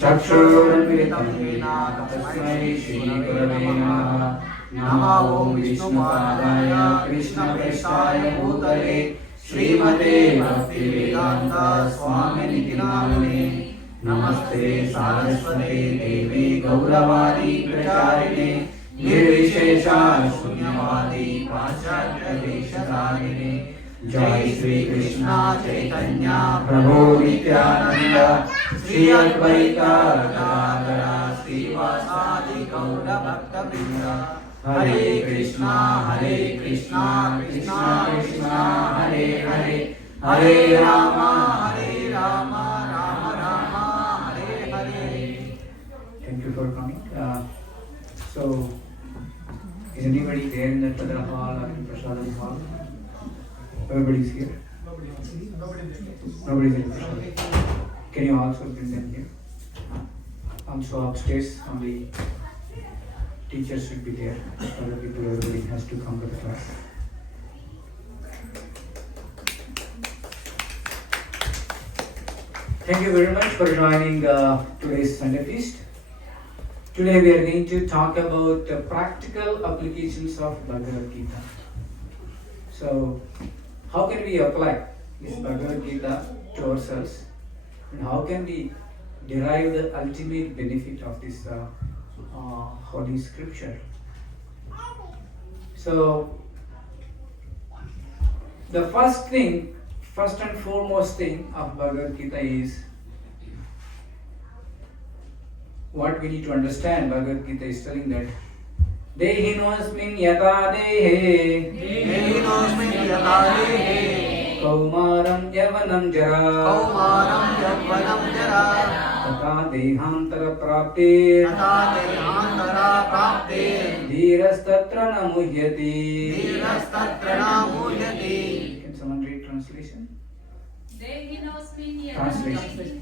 चक्षुरुन्मिलितं येन तस्मै श्रीगुरवे नमः। नमो ॐ विष्णुपादाय कृष्णप्रेष्ठाय भूतले श्रीमते भक्तिवेदान्त स्वामिनिति नामिने। नमस्ते सारस्वते देवी गौरवाणी प्रचारिणे निर्विशेषा शून्यवादी पाश्चात्यदेशधारिणे। जय श्री कृष्ण चैतन्य प्रभु नित्यानंद श्री अद्वैत गदाधर श्रीवासादि गौर भक्तवृंद। हरे कृष्णा कृष्णा कृष्णा हरे हरे, हरे Ram Ram Ram Hare Hare. Thank you for coming. So, is anybody there in the Tadra hall or in Prasadam hall? Everybody is here? Nobody is in Prasadam. Can you also bring them here? Also upstairs, only teachers should be there. Other people, everybody has to come to the class. Thank you very much for joining today's Sunday feast. Today we are going to talk about practical applications of Bhagavadgita. So, how can we apply this Bhagavadgita to ourselves? And how can we derive the ultimate benefit of this holy scripture? So, the first and foremost thing of Bhagavad Gita is what we need to understand. Bhagavad Gita is telling that Dehinosmin yata dehe Kaumaram yavanam jara Tata dehantara prapte Dhirastatra namuhyati. Can someone read translation? Dehinosmin Translation.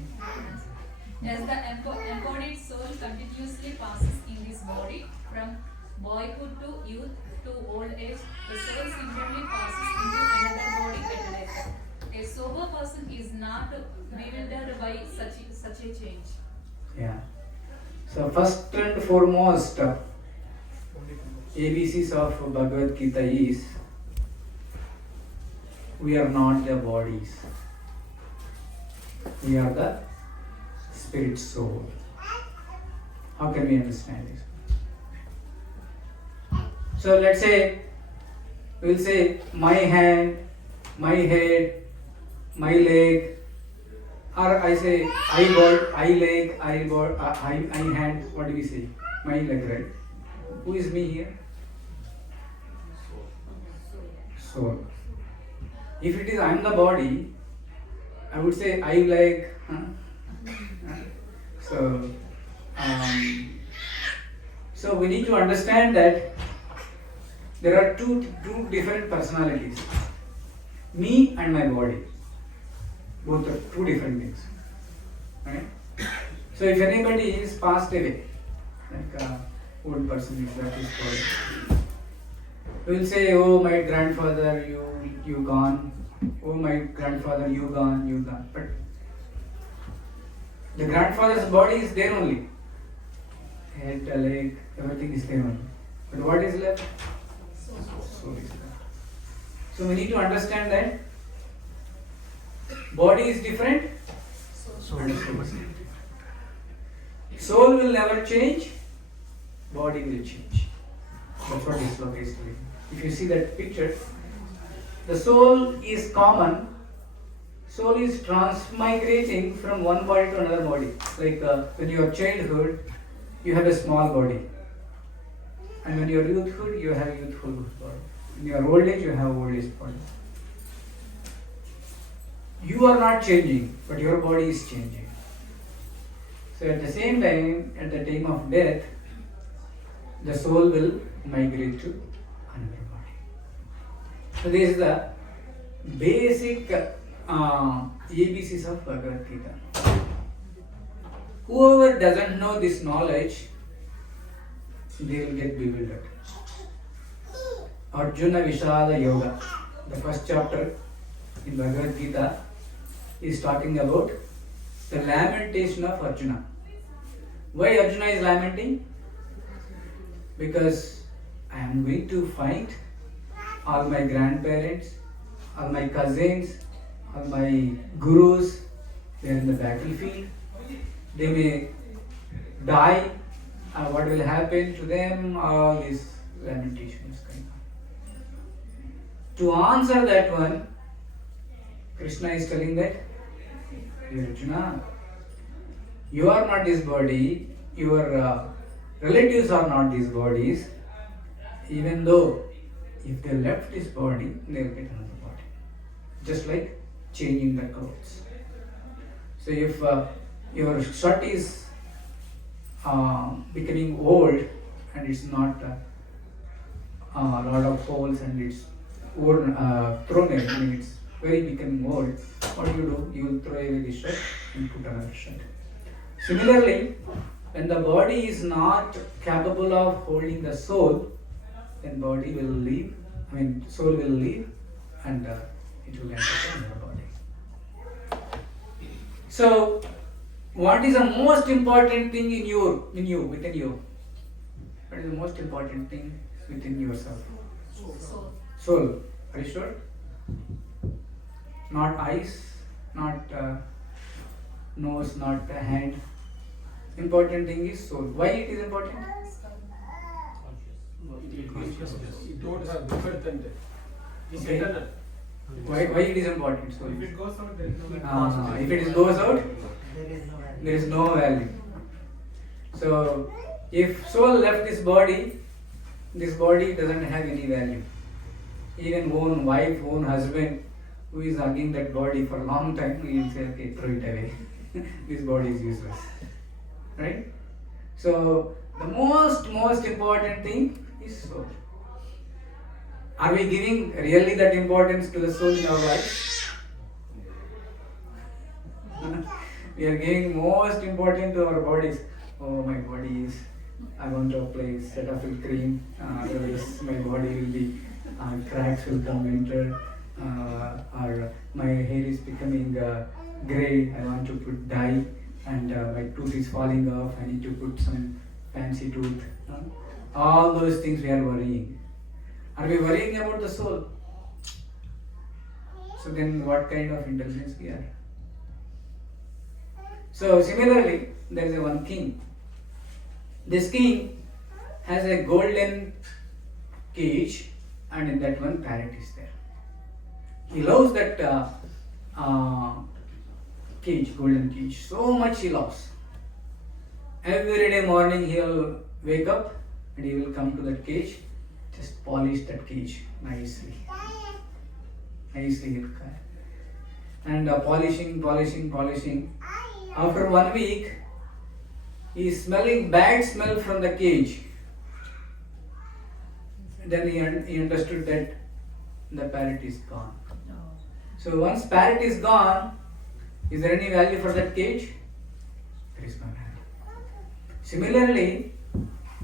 As the embodied soul continuously passes in this body from boyhood to youth to old age, the soul simply passes into another body at death. A sober person is not bewildered by such a change. Yeah. So first and foremost, ABCs of Bhagavad Gita is we are not the bodies. We are the spirit soul. How can we understand this? So let's say, we'll say my hand, my head, my leg, or I say I leg, I hand. What do we say? My leg, right? Who is me here? Soul. If it is I am the body, I would say I leg. So we need to understand that there are two different personalities. Me and my body. Both are two different things. Right? So if anybody is passed away, like a old person is that is called, we will say, oh my grandfather, you gone. Oh my grandfather, you gone. But the grandfather's body is there only. Head, leg, everything is there only. But what is left? Soul is left. So we need to understand that body is different and soul is different. Soul will never change, body will change. That's what this sloka is telling. If you see that picture, the soul is common. Soul is transmigrating from one body to another body. Like when you are childhood, you have a small body. And when you are youthhood, you have youthful body. In your old age, you have old age body. You are not changing, but your body is changing. So at the same time, at the time of death, the soul will migrate to another body. So this is the basic ABCs of Bhagavadgita. Whoever doesn't know this knowledge, they will get bewildered. Arjuna Vishala Yoga, the first chapter in Bhagavad Gita, is talking about the lamentation of Arjuna. Why Arjuna is lamenting? Because I am going to fight all my grandparents, all my cousins, all my gurus. They are in the battlefield. They may die. What will happen to them? All this lamentation is going on. To answer that one, Krishna is telling that, dear Arjuna, you are not this body, your relatives are not these bodies, even though if they left this body, they will get another body. Just like changing the clothes. So if your shirt is becoming old and it's not a lot of holes and it's worn, thrown away, I mean it's very becoming old, what do? You will throw away the shirt and put another shirt. Similarly, when the body is not capable of holding the soul, then body will leave, soul will leave and it will enter another body. So, what is the most important thing within you? What is the most important thing within yourself? Soul. Are you sure? Not eyes, not nose, not hand. Important thing is soul. Why it is important? It don't have different content. It's Okay. eternal. Why it is important? Soul. If it goes out, there is no If it goes out, there is no value. So, if soul left this body doesn't have any value. Even own wife, own husband, who is hugging that body for a long time, he will say, okay, throw it away. This body is useless. Right? So, the most important thing is soul. Are we giving really that importance to the soul in our life? We are giving most important to our bodies. Oh, my body is, I want to apply Cetaphil cream, otherwise my body will be, cracks will come winter, or my hair is becoming grey, I want to put dye, and my tooth is falling off, I need to put some fancy tooth. All those things we are worrying. Are we worrying about the soul? So then what kind of intelligence we are? So similarly, there is one king. This king has a golden cage, and in that one parrot is there. He loves that cage, golden cage, so much he loves. Every day morning he will wake up and he will come to that cage, just polish that cage nicely. Nicely he'll come. And polishing. After 1 week, he is smelling bad smell from the cage. then he understood that the parrot is gone. So once parrot is gone, is there any value for that cage? There is no value. Similarly,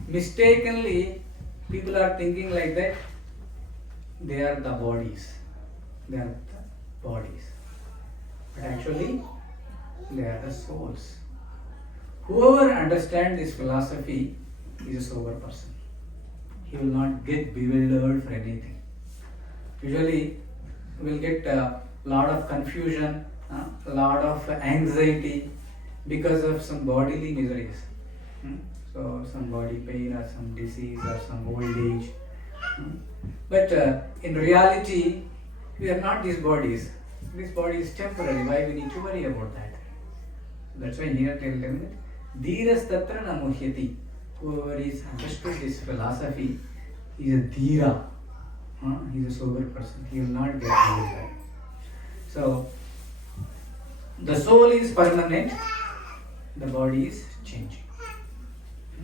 mistakenly, people are thinking like that. They are the bodies. They are the bodies. But actually, they are the souls. Whoever understands this philosophy is a sober person. He will not get bewildered for anything. Usually, we will get a lot of confusion, a lot of anxiety because of some bodily miseries. So, some body pain or some disease or some old age. But in reality, we are not these bodies. This body is temporary. Why we need to worry about that? That's why here tell them that Dhiras tatra na muhyati. Whoever is understood this philosophy is a dhira. He is a sober person. He will not get worried. So, the soul is permanent. The body is changing.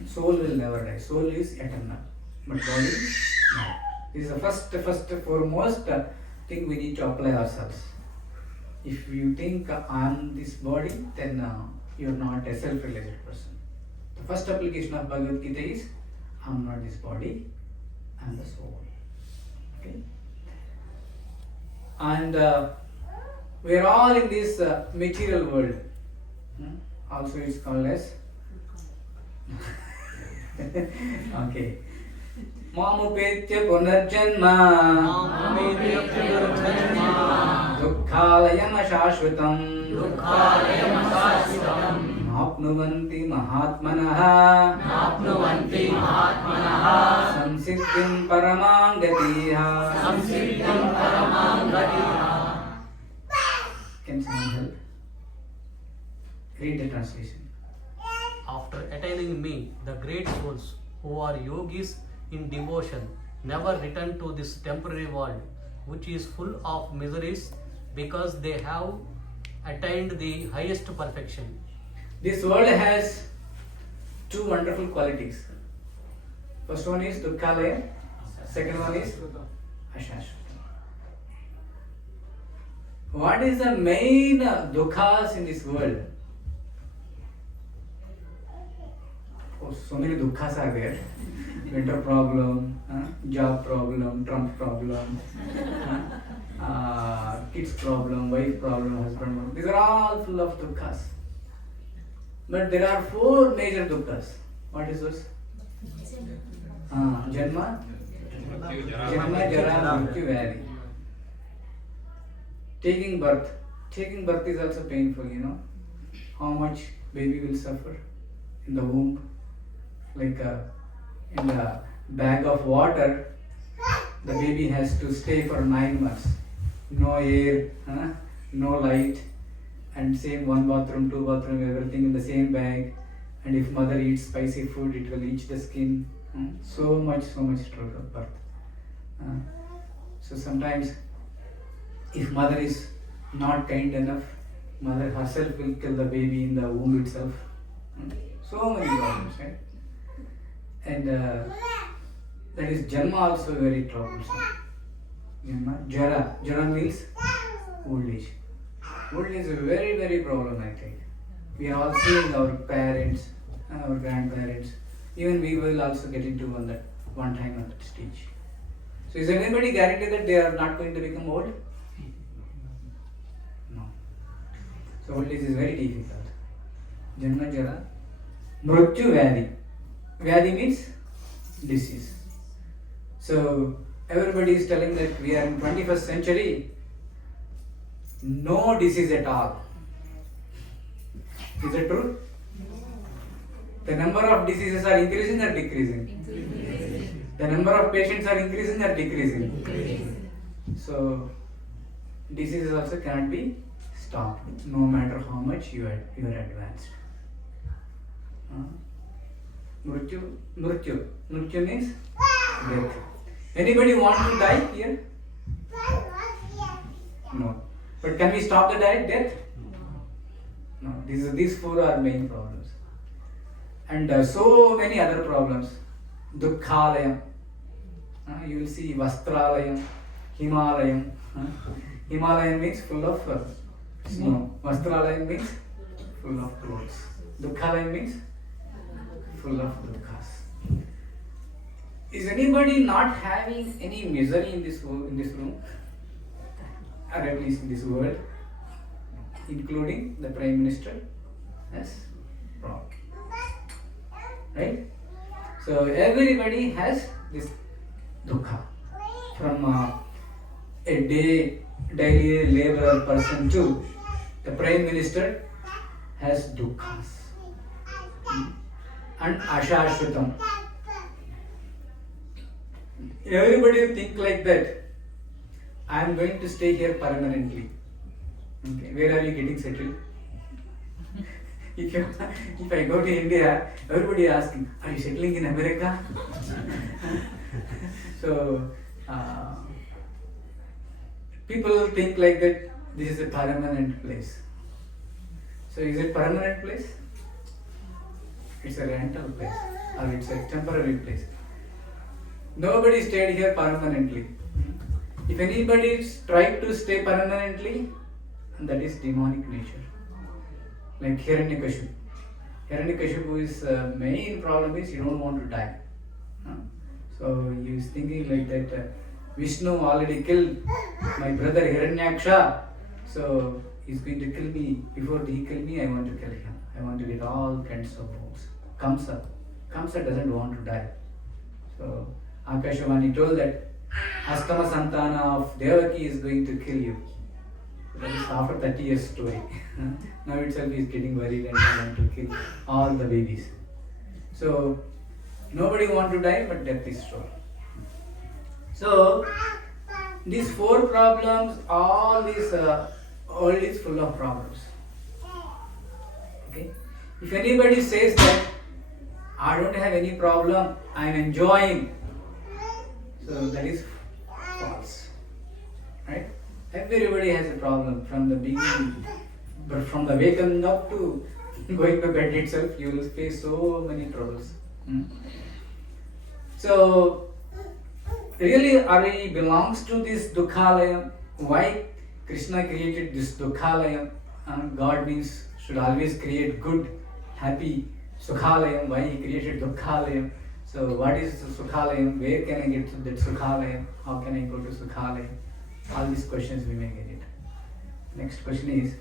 Soul will never die. Soul is eternal. But body is not. This is the first foremost thing we need to apply ourselves. If you think I am this body, then you are not a self-realized person. The first application of Bhagavadgita is I am not this body, I am the soul. Okay? And we are all in this material world. Also it's called as okay. Mamupetya punarjanma Dukkhalayam ashashvatam Napnuvanti mahatmanaha Samsiddhim paramangatiha. Can someone help? Read the translation. After attaining me, the great souls who are yogis in devotion never return to this temporary world, which is full of miseries, because they have attained the highest perfection. This world has two wonderful qualities. First one is Dukkhalaya, second one is Ashashvata. What is the main dukkhas in this world? Oh, so many dukkhas are there. Winter problem, job problem, Trump problem, kids problem, wife problem, husband problem. These are all full of dukkhas. But there are four major dukkhas. What is those? Janma, Jara, Mrityu, Vyadi. Taking birth. Taking birth is also painful, you know. How much baby will suffer in the womb. Like in the bag of water, the baby has to stay for 9 months. No air, no light, and same one bathroom, two bathroom, everything in the same bag. And if mother eats spicy food, it will itch the skin. So much struggle of birth. So sometimes, if mother is not kind enough, mother herself will kill the baby in the womb itself. So many problems, right? And that is Janma also very troublesome. Jara. Jara means old age. Old age is very problematic. We are all seeing our parents, our grandparents. Even we will also get into one time on that stage. So is there anybody guarantee that they are not going to become old? No. So old age is very difficult. Janma, Jara, Mrityu, Vyadi. Vyadi means disease. So everybody is telling that we are in 21st century, no disease at all. Is it true? The number of diseases are increasing or decreasing? The number of patients are increasing or decreasing? So diseases also cannot be stopped, no matter how much you are advanced. Mrityu means death. Anybody want to die here? No. But can we stop the death? No. These four are main problems. And so many other problems. Dukkhalaya. You will see Vastralayam, Himalayam. Himalayan means full of snow. Vastralayam means full of clothes. Dukhalayam means full of dukhas. Is anybody not having any misery in this room? Or at least in this world? Including the Prime Minister? Yes? Wrong. Right? So everybody has this dukkha. From a daily laborer person to the Prime Minister has dukkhas. And ashashvatam. Everybody think like that. I am going to stay here permanently. Okay. Where are you getting settled? If I go to India, everybody asking, are you settling in America? So, people think like that this is a permanent place. So, is it permanent place? It's a rental place or it's a temporary place. Nobody stayed here permanently. If anybody tried to stay permanently, that is demonic nature. Like Hiranyakashipu. Hiranyakashipu's main problem is he don't want to die. So he is thinking like that, Vishnu already killed my brother Hiranyaksha, so he's going to kill me. Before he kill me, I want to kill him. I want to get all kinds of votes. Kamsa doesn't want to die. So Akashvani told that Astama Santana of Devaki is going to kill you. That is after 30 years story. Now itself he is getting worried and want to kill all the babies. So nobody want to die, but death is sure. So these four problems, all is full of problems. Okay. If anybody says that I don't have any problem, I am enjoying, so that is false. Right? Everybody has a problem from the beginning, but from the waking up to going to bed itself, you will face so many troubles. So, really, Ari belongs to this Dukhalayam. Why Krishna created this Dukhalayam? God means should always create good, happy Sukhalayam. Why he created Dukhalayam? So, what is the Sukhalayam? Where can I get to that Sukhalayam? How can I go to Sukhalayam? All these questions we may get it. Next question is,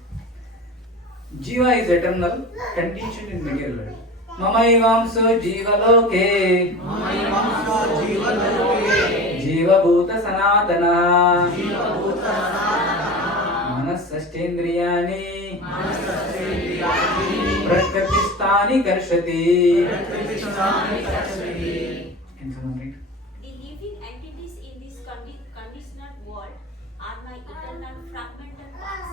Jiva is eternal, conditioned in material world. Mamaivamso jivaloke Jiva bhuta sanatana Manasashtendriyani Prakrtistani karshati. Can someone read? The living entities in this conditional world are my eternal fragmental parts.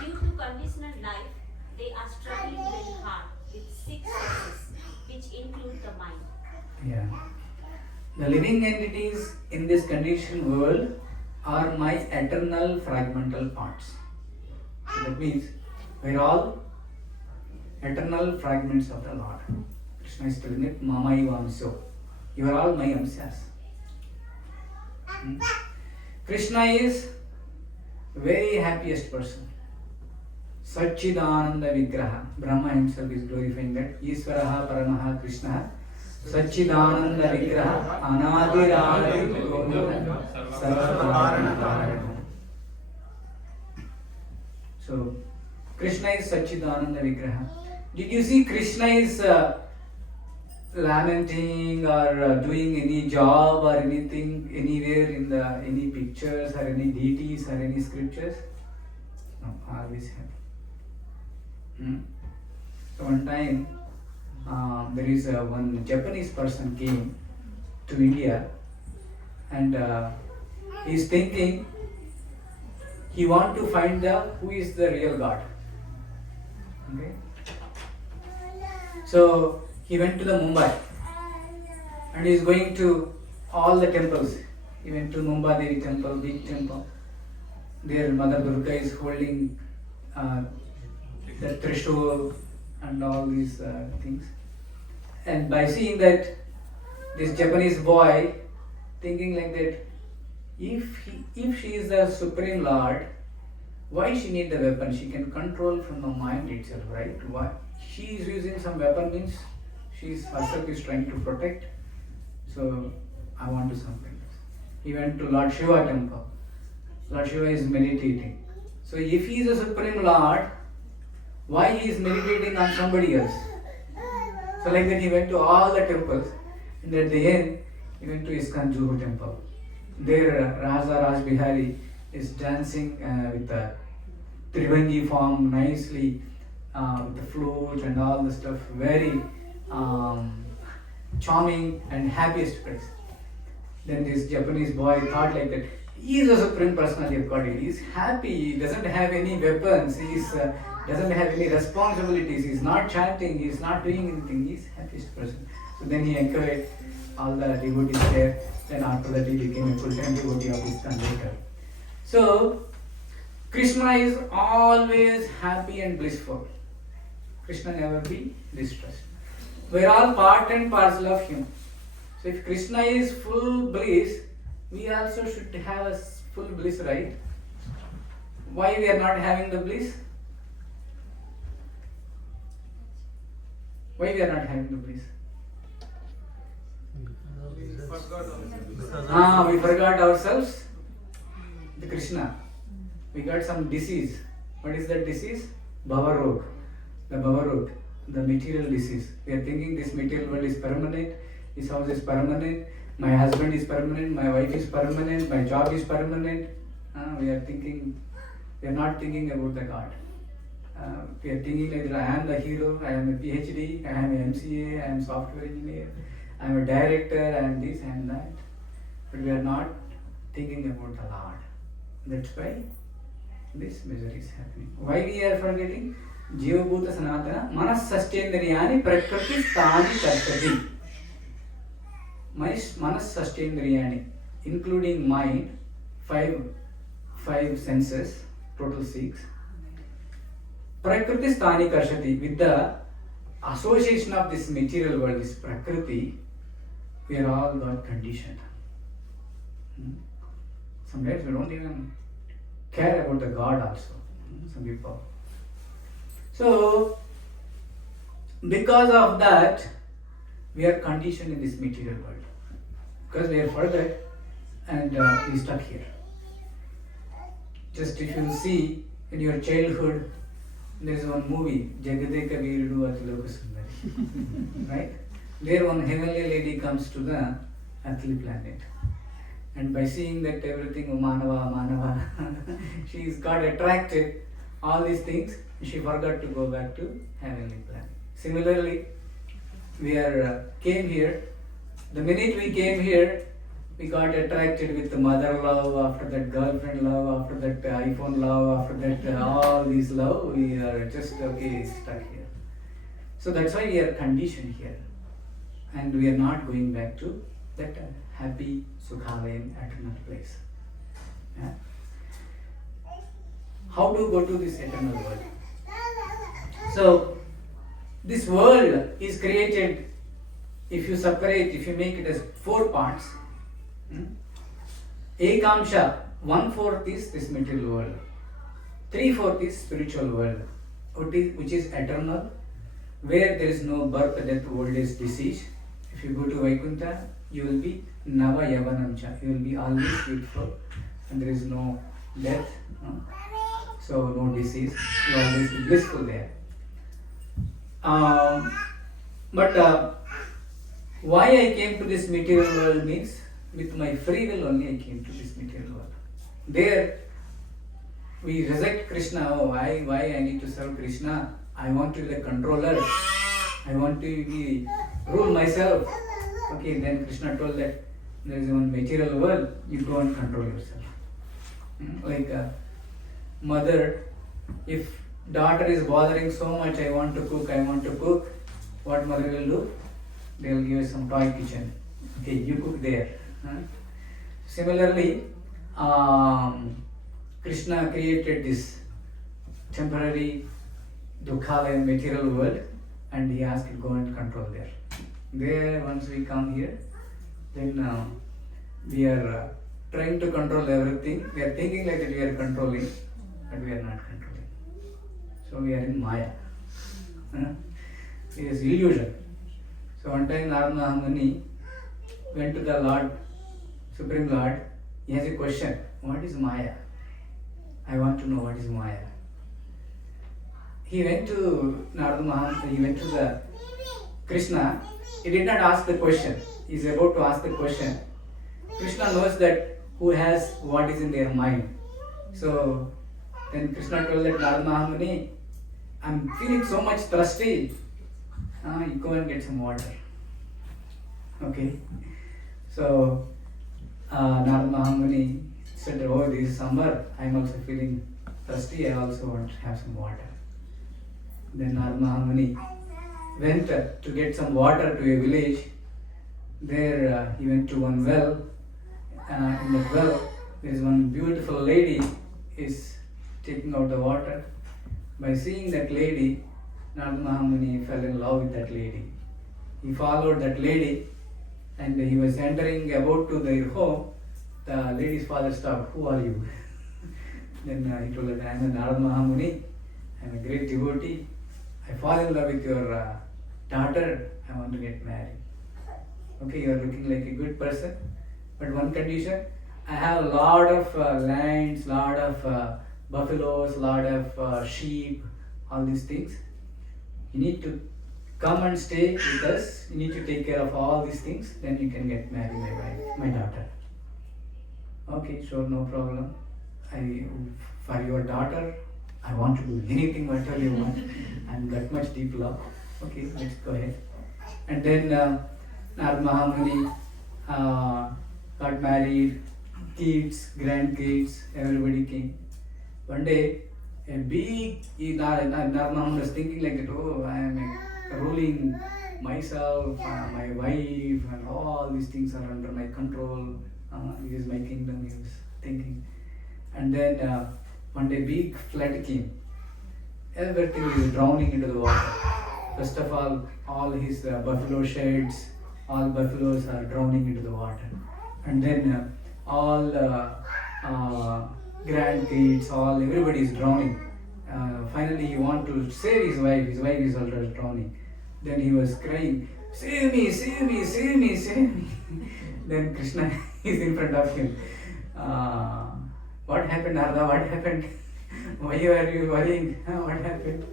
Due to conditional life, they are struggling very hard with 6 senses, which include the mind. Yeah. The living entities in this conditioned world are my eternal fragmental parts. So that means we are all eternal fragments of the Lord. Krishna is telling it, Mamaivamso. You are all my amsas. Krishna is very happiest person. Satchidananda Vigraha. Brahma himself is glorifying that. Isvaraha Paramaha Krishna. Satchidananda Vigraha. Anadiradi Govinda. Sarvakaranakaranam. So, Krishna is Satchidananda Vigraha. Did you see Krishna is lamenting or doing any job or anything anywhere in the any pictures or any deities or any scriptures? No, always happy. So one time there is one Japanese person came to India and he is thinking he want to find who is the real God. Okay. So he went to the Mumbai and he is going to all the temples. He went to Mumbai Devi temple, big temple. There Mother Durga is holding the Trishul and all these things. And by seeing that, this Japanese boy thinking like that, if she is the Supreme Lord, why she need the weapon? She can control from the mind itself, right? Why she is using some weapon means she is herself is trying to protect. So I want to something. He went to Lord Shiva temple. Lord Shiva is meditating. So if he is a Supreme Lord, why he is meditating on somebody else? So like that he went to all the temples, and at the end he went to ISKCON Juhu temple. There Raja Raj Bihari is dancing with the Trivangi form nicely, with the flute and all the stuff, very charming and happiest place. Then this Japanese boy thought like that, he is a Supreme Personality of Godhead, he is happy, he doesn't have any weapons, he is, doesn't have any responsibilities, he is not chanting, he is not doing anything, he is happiest person. So then he encouraged all the devotees there, then after that he became a full-time devotee of ISKCON later. So, Krishna is always happy and blissful. Krishna never be distressed. We are all part and parcel of him. So if Krishna is full bliss, we also should have a full bliss, right? Why we are not having the bliss? Why we are not having the bliss? We forgot ourselves. The Krishna. We got some disease. What is that disease? Bhavarog. The Bhavarog. The material disease. We are thinking this material world is permanent. This house is permanent. My husband is permanent. My wife is permanent. My job is permanent. We are not thinking about the God. We are thinking like that I am the hero, I am a PhD, I am an MCA, I am software engineer, I am a director, I am this, I am that. But we are not thinking about the Lord. That's why this misery is happening. Why we are forgetting? Jivabhuta Sanatana Manas Sastendriyani Prakriti Stani Kartati. Manas Sastendriyani, including mind, five senses, total 6. Prakriti Sthani Karshati, with the association of this material world, this Prakriti, we are all got conditioned. Sometimes we don't even care about the God also. Some people. So, because of that, we are conditioned in this material world. Because we are forgot and we stuck here. Just if you see in your childhood, there is one movie, Jagadeka Veerudu Atiloka Sundari. Right? There one heavenly lady comes to the earthly planet. And by seeing that everything, Manava, she's got attracted, all these things, she forgot to go back to heavenly planet. Similarly, we came here. The minute we came here, we got attracted with the mother love, after that girlfriend love, after that iPhone love, after that all these love, we are just stuck here. So that's why we are conditioned here. And we are not going back to that happy Sukhalayam eternal place. Yeah? How to go to this eternal world? So, this world is created, if you make it as 4 parts. Ekamsha, 1/4 is this material world. 3/4 is spiritual world, which is eternal, where there is no birth, death, old age, disease. If you go to Vaikuntha, you will be Nava Yavanamcha. You will be always beautiful, and there is no death, so no disease. You will always be blissful there. But why I came to this material world means, with my free will only I came to this material world. There, we reject Krishna. Oh, why I need to serve Krishna? I want to be the controller. I want to rule myself. Okay, then Krishna told that there is one material world, you go and control yourself. Like a mother, if daughter is bothering so much, I want to cook, what mother will do? They will give us some toy kitchen. Okay, you cook there. Similarly, Krishna created this temporary Dukhalaya material world, and he asked to go and control there. There, once we come here, then we are trying to control everything. We are thinking like that we are controlling, but we are not controlling. So we are in Maya. It is illusion. So one time Narada Muni went to the Lord, Supreme Lord. He has a question. What is Maya? I want to know what is Maya. He went to Narada Mahamuni, he went to the Krishna. He did not ask the question. He is about to ask the question. Krishna knows that who has what is in their mind. So then Krishna told that Narada Mahamuni, I'm feeling so much thirsty. You go and get some water. Okay. So Narada Mahamuni said, oh, this is summer. I'm also feeling thirsty. I also want to have some water. Then Narada Mahamuni went to get some water to a village. There he went to one well. In that well, there is one beautiful lady is taking out the water. By seeing that lady, Narada Mahamuni fell in love with that lady. He followed that lady, and he was entering about to their home. The lady's father stopped. Who are you? Then he told her, I am a Narada Mahamuni. I am a great devotee. I fall in love with your daughter. I want to get married. Okay, you are looking like a good person. But one condition, I have a lot of lands, lot of buffaloes, lot of sheep, all these things. You need to come and stay with us. You need to take care of all these things. Then you can get married, my wife, my daughter. Okay, sure, no problem. For your daughter, I want to do anything, whatever you want. I'm that much deep love. Okay, let's go ahead. And then Narada Mahamuni got married, kids, grandkids, everybody came. One day, a big, Narada Mahamuni was thinking like that, oh, I am ruling myself, my wife, and all these things are under my control. This is my kingdom, he was thinking. And then one day, big flood came. Everything is drowning into the water. First of all his buffalo sheds, all buffaloes are drowning into the water. And then all grandkids, everybody is drowning. Finally, he wanted to save his wife. His wife is already drowning. Then he was crying, save me, save me, save me, save me. Then Krishna is in front of him. What happened, Narada? What happened? Why are you worrying? What happened?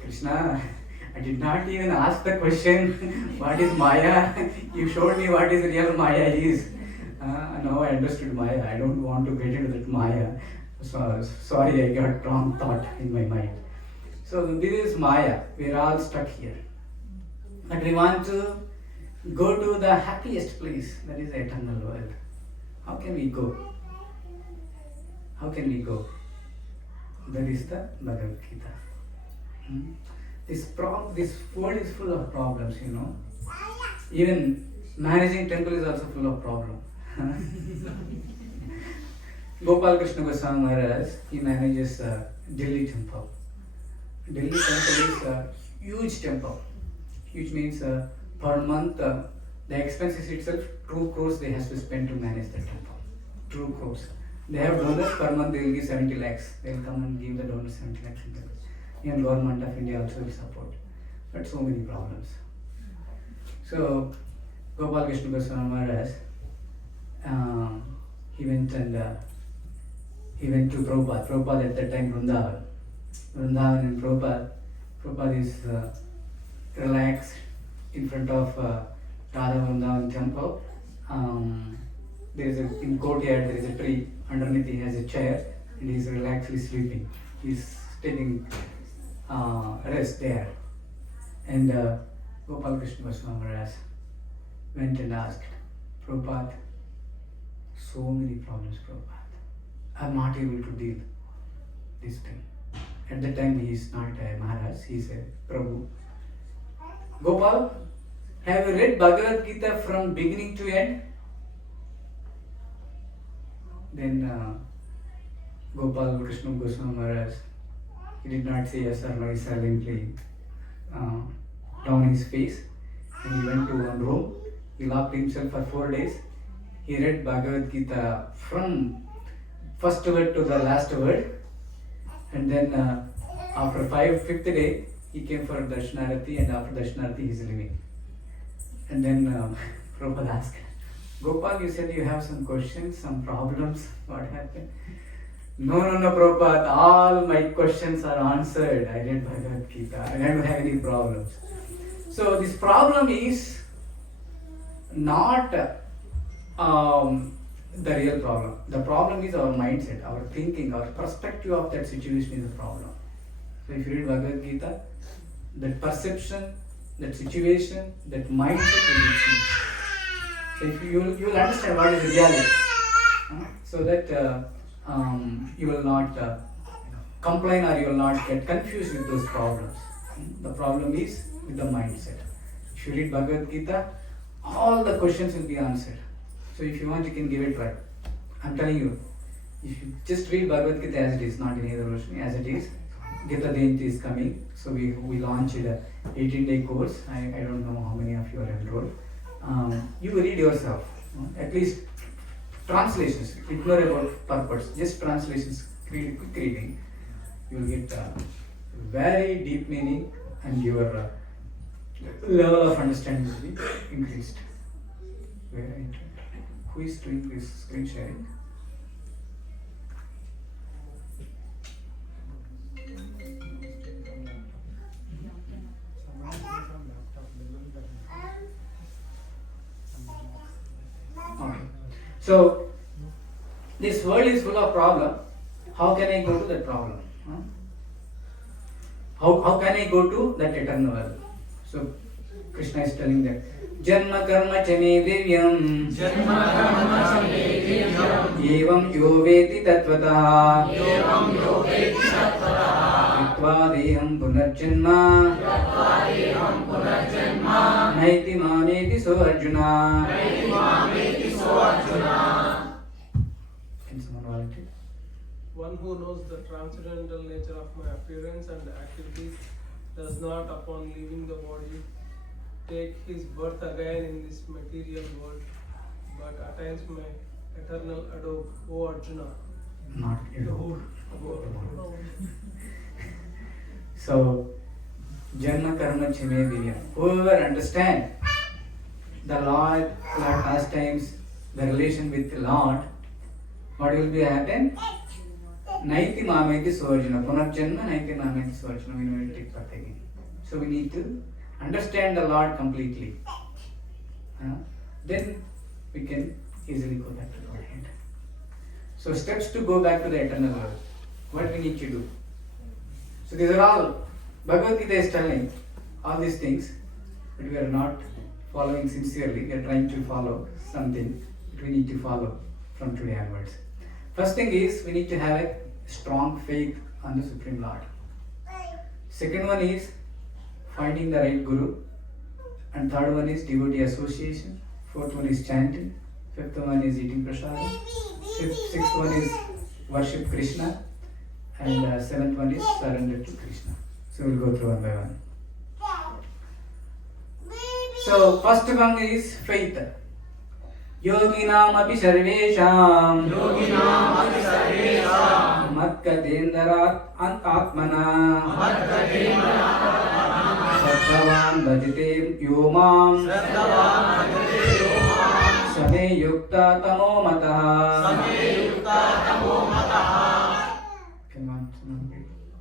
Krishna, I did not even ask the question, what is Maya? You showed me what is real Maya is. Now I understood Maya. I don't want to get into that Maya. So, sorry, I got wrong thought in my mind. So this is Maya. We are all stuck here. But we want to go to the happiest place, that is the eternal world. How can we go? How can we go? That is the Bhagavadgita. This world is full of problems, you know. Even managing temple is also full of problems. Gopal Krishna Goswami Maharaj, he manages Delhi temple. Delhi temple is a huge temple. Huge means per month the expenses itself 2 crores they have to spend to manage the temple. 2 crores. They have donors per month, they will give 70 lakhs. They will come and give the donors 70 lakhs. Even government of India also will support. But so many problems. So Gopal Krishna Goswami Maharaj, he went to Prabhupada. Prabhupada at that time Vrindavan and Prabhupada is relaxed in front of Radha Vrindavan temple. There is in courtyard there is a tree. Underneath he has a chair and he is relaxedly sleeping. He is taking rest there. And Gopal Krishna Goswami Maharaj went and asked Prabhupada, so many problems, Prabhupada. I am not able to deal this thing. At that time he is not a Maharaj, he is a Prabhu. Gopal, have you read Bhagavad Gita from beginning to end? Then Gopal Krishna Goswami Maharaj, he did not say yes or no, he silently down his face and he went to one room. He locked himself for 4 days he read Bhagavad Gita from first word to the last word, and then after fifth day, he came for Darshanarati, and after Darshanarati he is leaving. And then Prabhupada asked, Gopal, you said you have some questions, some problems, what happened? No, Prabhupada, all my questions are answered. I read Bhagavad Gita, I don't have any problems. So this problem is not the real problem. The problem is our mindset, our thinking, our perspective of that situation is the problem. So if you read Bhagavad Gita, that perception, that situation, that mindset will be changed. So if you will understand what is reality, so that you will not complain or you will not get confused with those problems. The problem is with the mindset. If you read Bhagavad Gita, all the questions will be answered. So if you want, you can give it a try. I'm telling you, if you just read Bhagavad Gita as it is, not in any other version, as it is. Gita Jayanti is coming, so we launched a 18-day course. I don't know how many of you are enrolled. You read yourself, at least translations. Ignore about purpose, just translations. Quick reading. You will get very deep meaning, and your level of understanding will be increased. Who is doing this screen sharing? Okay. So this world is full of problem. How can I go to that problem? How can I go to that eternal world? So Krishna is telling them, Janma karma chame devyam evam yo veti tatvataha yatva deham punarjanma naiti mameti so Arjuna. Can someone volunteer? One who knows the transcendental nature of my appearance and activities does not, upon leaving the body, take his birth again in this material world, but attains my eternal abode, O Arjuna. Not abode. So, Janma karma chime divyam. Whoever understands the Lord pastimes, the relation with the Lord, what will be happen? Naiti mameti suarjuna. Punarjanma naiti mameti suarjuna. We will take birth again. So we need to understand the Lord completely. Then we can easily go back to Godhead. So steps to go back to the eternal world. What we need to do? So these are all, Bhagavad Gita is telling all these things, but we are not following sincerely. We are trying to follow something that we need to follow from today onwards. First thing is, we need to have a strong faith on the Supreme Lord. Second one is finding the right Guru. And third one is devotee association. Fourth one is chanting. Fifth one is eating prasadam. Sixth one is worship Krishna. And seventh one is surrender to Krishna. So we'll go through one by one. So first one is faith. Yoginam api sarvesham matkatendarat atmana Shraddhavan bhajate yomam same yukta tamo mataha.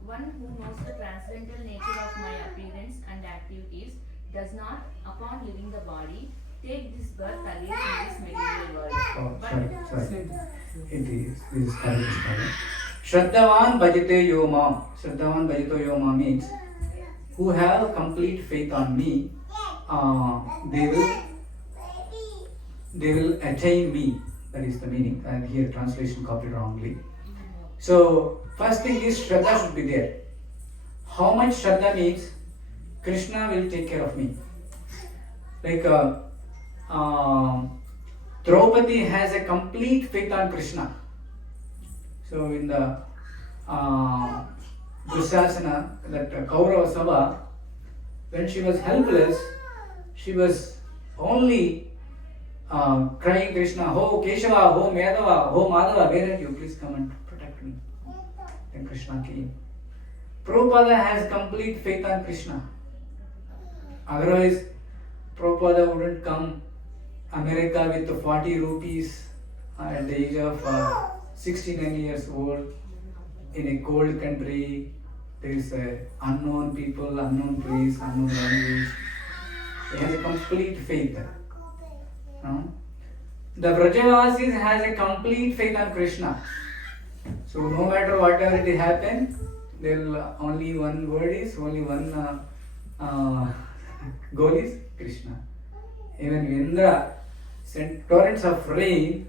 One who knows the transcendental nature of my appearance and activities does not, upon leaving the body, take this birth again in this material world. Oh, sorry. This is correct. Shraddhavan bhajate yomam. Shraddhavan bhajate yomam means who have complete faith on me, they will attain me. That is the meaning. And here translation copied wrongly. So first thing is Shraddha should be there. How much Shraddha means Krishna will take care of me. Like Draupadi has a complete faith on Krishna. So in the Dushasana, that Kaurava Sabha, when she was helpless, she was only crying Krishna, "Oh Keshava, oh Madhava, oh Madhava, where are you? Please come and protect me." Then Krishna came. Prabhupada has complete faith on Krishna. Otherwise, Prabhupada wouldn't come America with 40 rupees at the age of 69 years old in a cold country. There is unknown people, unknown place, unknown language. He has a complete faith. The Vrajavasis has a complete faith on Krishna. So no matter whatever it happen, there will only one word is, only one goal is Krishna. Even Indra sent torrents of rain,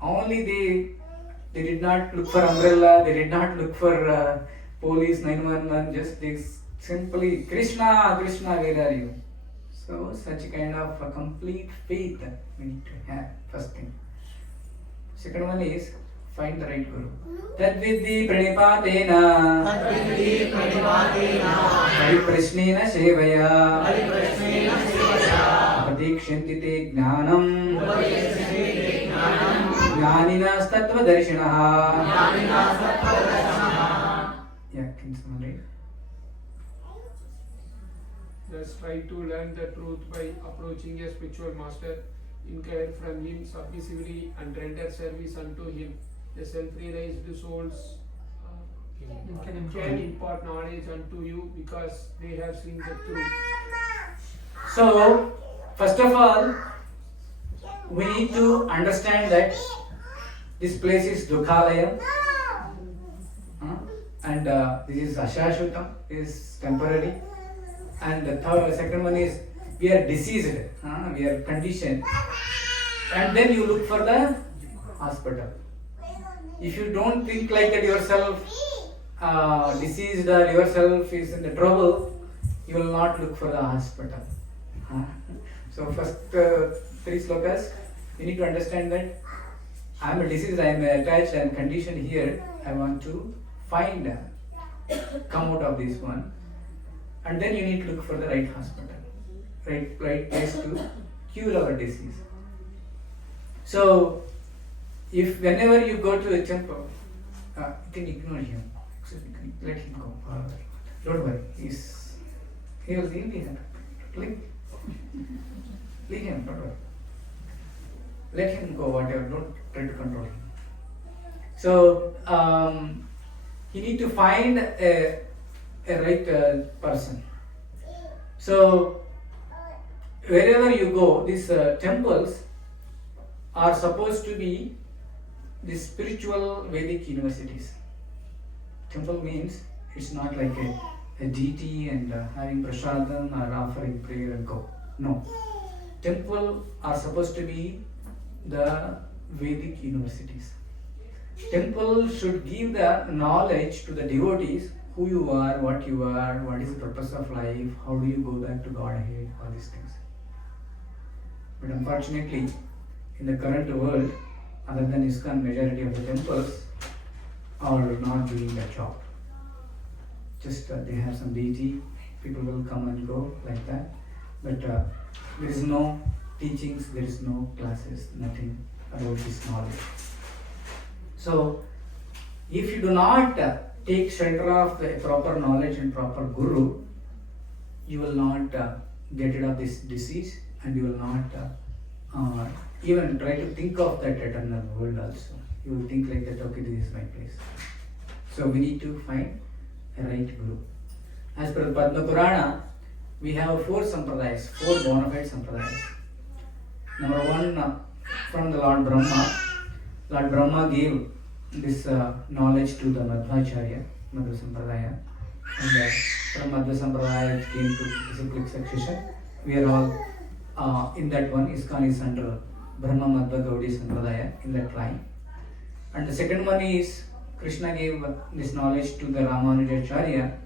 only they did not look for umbrella, they did not look for police 911, just they simply, "Krishna, Krishna, where are you?" So such a kind of a complete faith we need to have, first thing. Second one is find the right guru. Tadvidhi pranipatena pariprashnena sevaya pradikshyanti te jnanam jnaninas tattvadarshinaha. Yeah, can someone read? Thus try to learn the truth by approaching a spiritual master, inquire from him submissively and render service unto him. The self-realized souls can impart knowledge unto you because they have seen the truth. So, first of all, we need to understand that this place is Dukhalayam and this is Ashashvatam, is temporary. And the second one is we are diseased, we are conditioned. And then you look for the hospital. If you don't think like that yourself diseased or yourself is in the trouble, you will not look for the hospital. So first 3 slokas, you need to understand that I am a disease, I am attached, I am conditioned here. I want to come out of this one. And then you need to look for the right hospital, right place to cure our disease. So, if whenever you go to a temple, you can ignore him. Let him go. Don't worry. He will be there. Leave him. Don't worry. Let him go. Whatever. Don't try to control him. So, you need to find a right person. So wherever you go, these temples are supposed to be the spiritual Vedic universities. Temple means it's not like a deity and having prasadam or offering prayer and go. No. Temple are supposed to be the Vedic universities. Temple should give the knowledge to the devotees, who you are, what is the purpose of life, how do you go back to Godhead, all these things. But unfortunately, in the current world, other than ISKCON, majority of the temples are not doing that job. Just they have some deity, people will come and go like that. But there is no teachings, there is no classes, nothing about this knowledge. So, if you do not take shelter of the proper knowledge and proper guru, you will not get rid of this disease, and you will not even try to think of that eternal world also. You will think like that, okay, this is my place. So we need to find a right guru. As per Padma Purana, we have 4 sampradayas, 4 bona fide sampradayas. Number 1, from the Lord Brahma. Lord Brahma gave this knowledge to the Madhvacharya, Madhva Sampradaya, and from Madhva Sampradaya it came to disciplic succession. We are all in that one. ISKCON is under Brahma Madhva Gaudiya Sampradaya, in that line. And the second one is Krishna gave this knowledge to the Ramanujacharya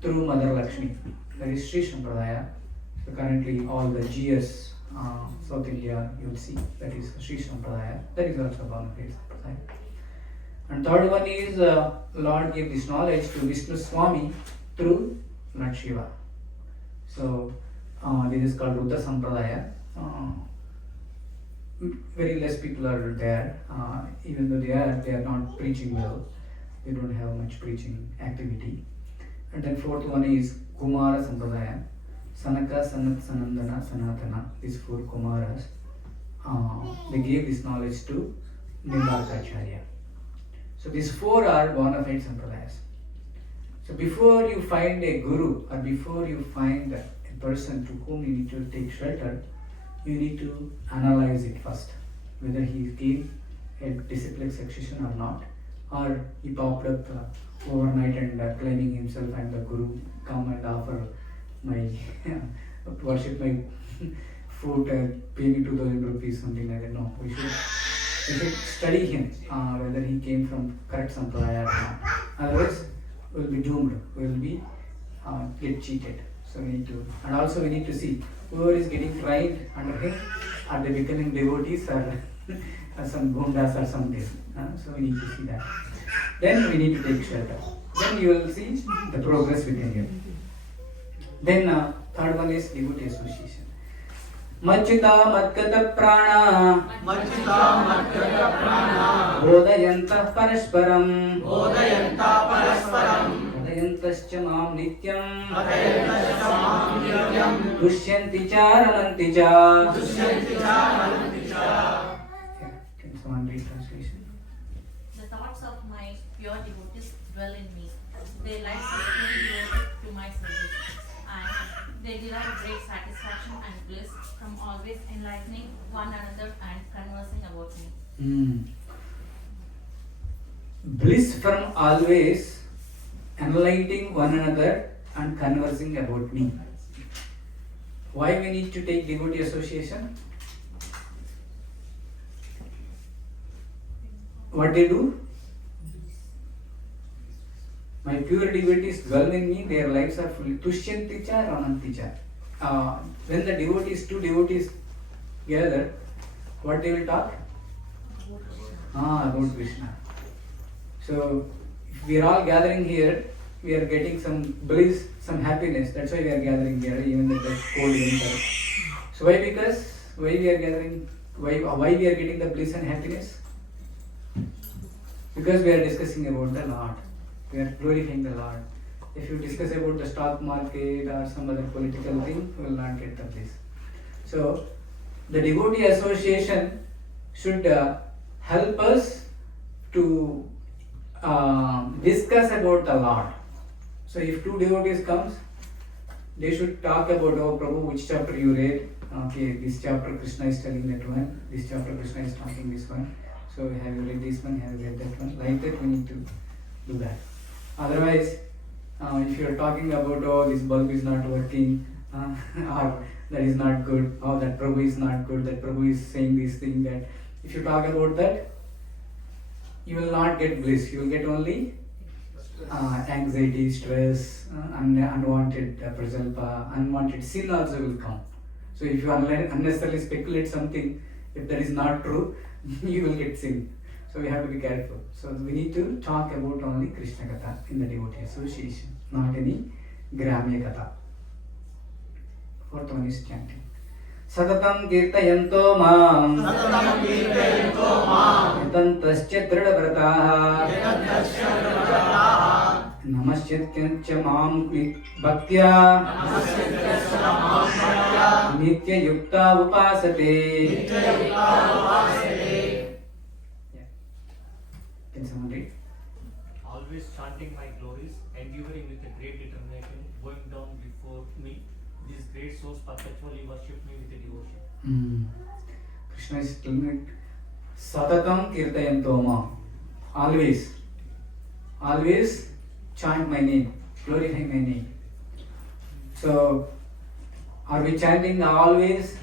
through Mother Lakshmi, that is Sri Sampradaya. So currently all the GS South India, you will see that is Sri Sampradaya, that is also bona fide Sampradaya. And third one is Lord gave this knowledge to Vishnu Swami through Lord Shiva. So this is called Ruddha Sampradaya. very less people are there. Even though they are not preaching well. They don't have much preaching activity. And then fourth one is Kumara Sampradaya. Sanaka, Sanat, Sanandana, Sanatana. These 4 Kumaras. They gave this knowledge to Nimbarkacharya. So these 4 are bona fide Sampradayas. So before you find a guru or before you find a person to whom you need to take shelter, you need to analyze it first. Whether he came a disciplic succession or not, or he popped up overnight and claiming himself I'm the guru, come and offer my worship my food, pay me 2,000 rupees, something like that. No, we should study him, whether he came from correct sampradaya or not. Otherwise, we'll be doomed. We'll be get cheated. So we need to, and also we need to see whoever is getting trained under him, are they becoming devotees or some gundas or something. So we need to see that. Then we need to take shelter. Then you will see the progress within you. Then third one is devotee association. Machita Matkata Prana Bodhayantah Parasparam Bodayantascha Mam Nityam Dushyanti Cha Ramanti Cha. Can someone read translation? The thoughts of my pure devotees dwell in me. Their lives are fully devoted to my service, and they derive great satisfaction and bliss from always enlightening one another and conversing about me. Bliss from always enlightening one another and conversing about me. Why we need to take devotee association? What they do? My pure devotees dwell in me, their lives are fully tushyanti cha ramanti cha. When the devotees, 2 devotees gather, what they will talk? About Krishna. So, if we are all gathering here, we are getting some bliss, some happiness. That's why we are gathering here, even in the cold winter. So why? Because why we are gathering? Why we are getting the bliss and happiness? Because we are discussing about the Lord. We are glorifying the Lord. If you discuss about the stock market or some other political thing, you will not get the bliss. So, the devotee association should help us to discuss about the Lord. So, if 2 devotees comes, they should talk about, oh Prabhu, which chapter you read? Okay, this chapter Krishna is telling that one. This chapter Krishna is talking this one. So, have you read this one? Have you read that one? Like that, we need to do that. Otherwise, if you are talking about, oh, this bulb is not working, or that is not good, or that Prabhu is not good, that Prabhu is saying this thing, that if you talk about that, you will not get bliss. You will get only anxiety, stress, unwanted prajalpa, unwanted sin also will come. So if you unnecessarily speculate something, if that is not true, you will get sin. So we have to be careful. So we need to talk about only Krishna Katha in the devotee association, not any Gramya Katha. Fourth one is chanting. Satatam kirtayanto mam yatantascha dridhavrataha namasyatyancha mam bhaktya nitya yukta upasate. Can someone read? Always chanting my glories, enduring with a great determination, going down before me. These great souls perpetually worship me with a devotion. Krishna is telling it. Satatam kirtayanto ma. Always chant my name, glorify my name. So, are we chanting always?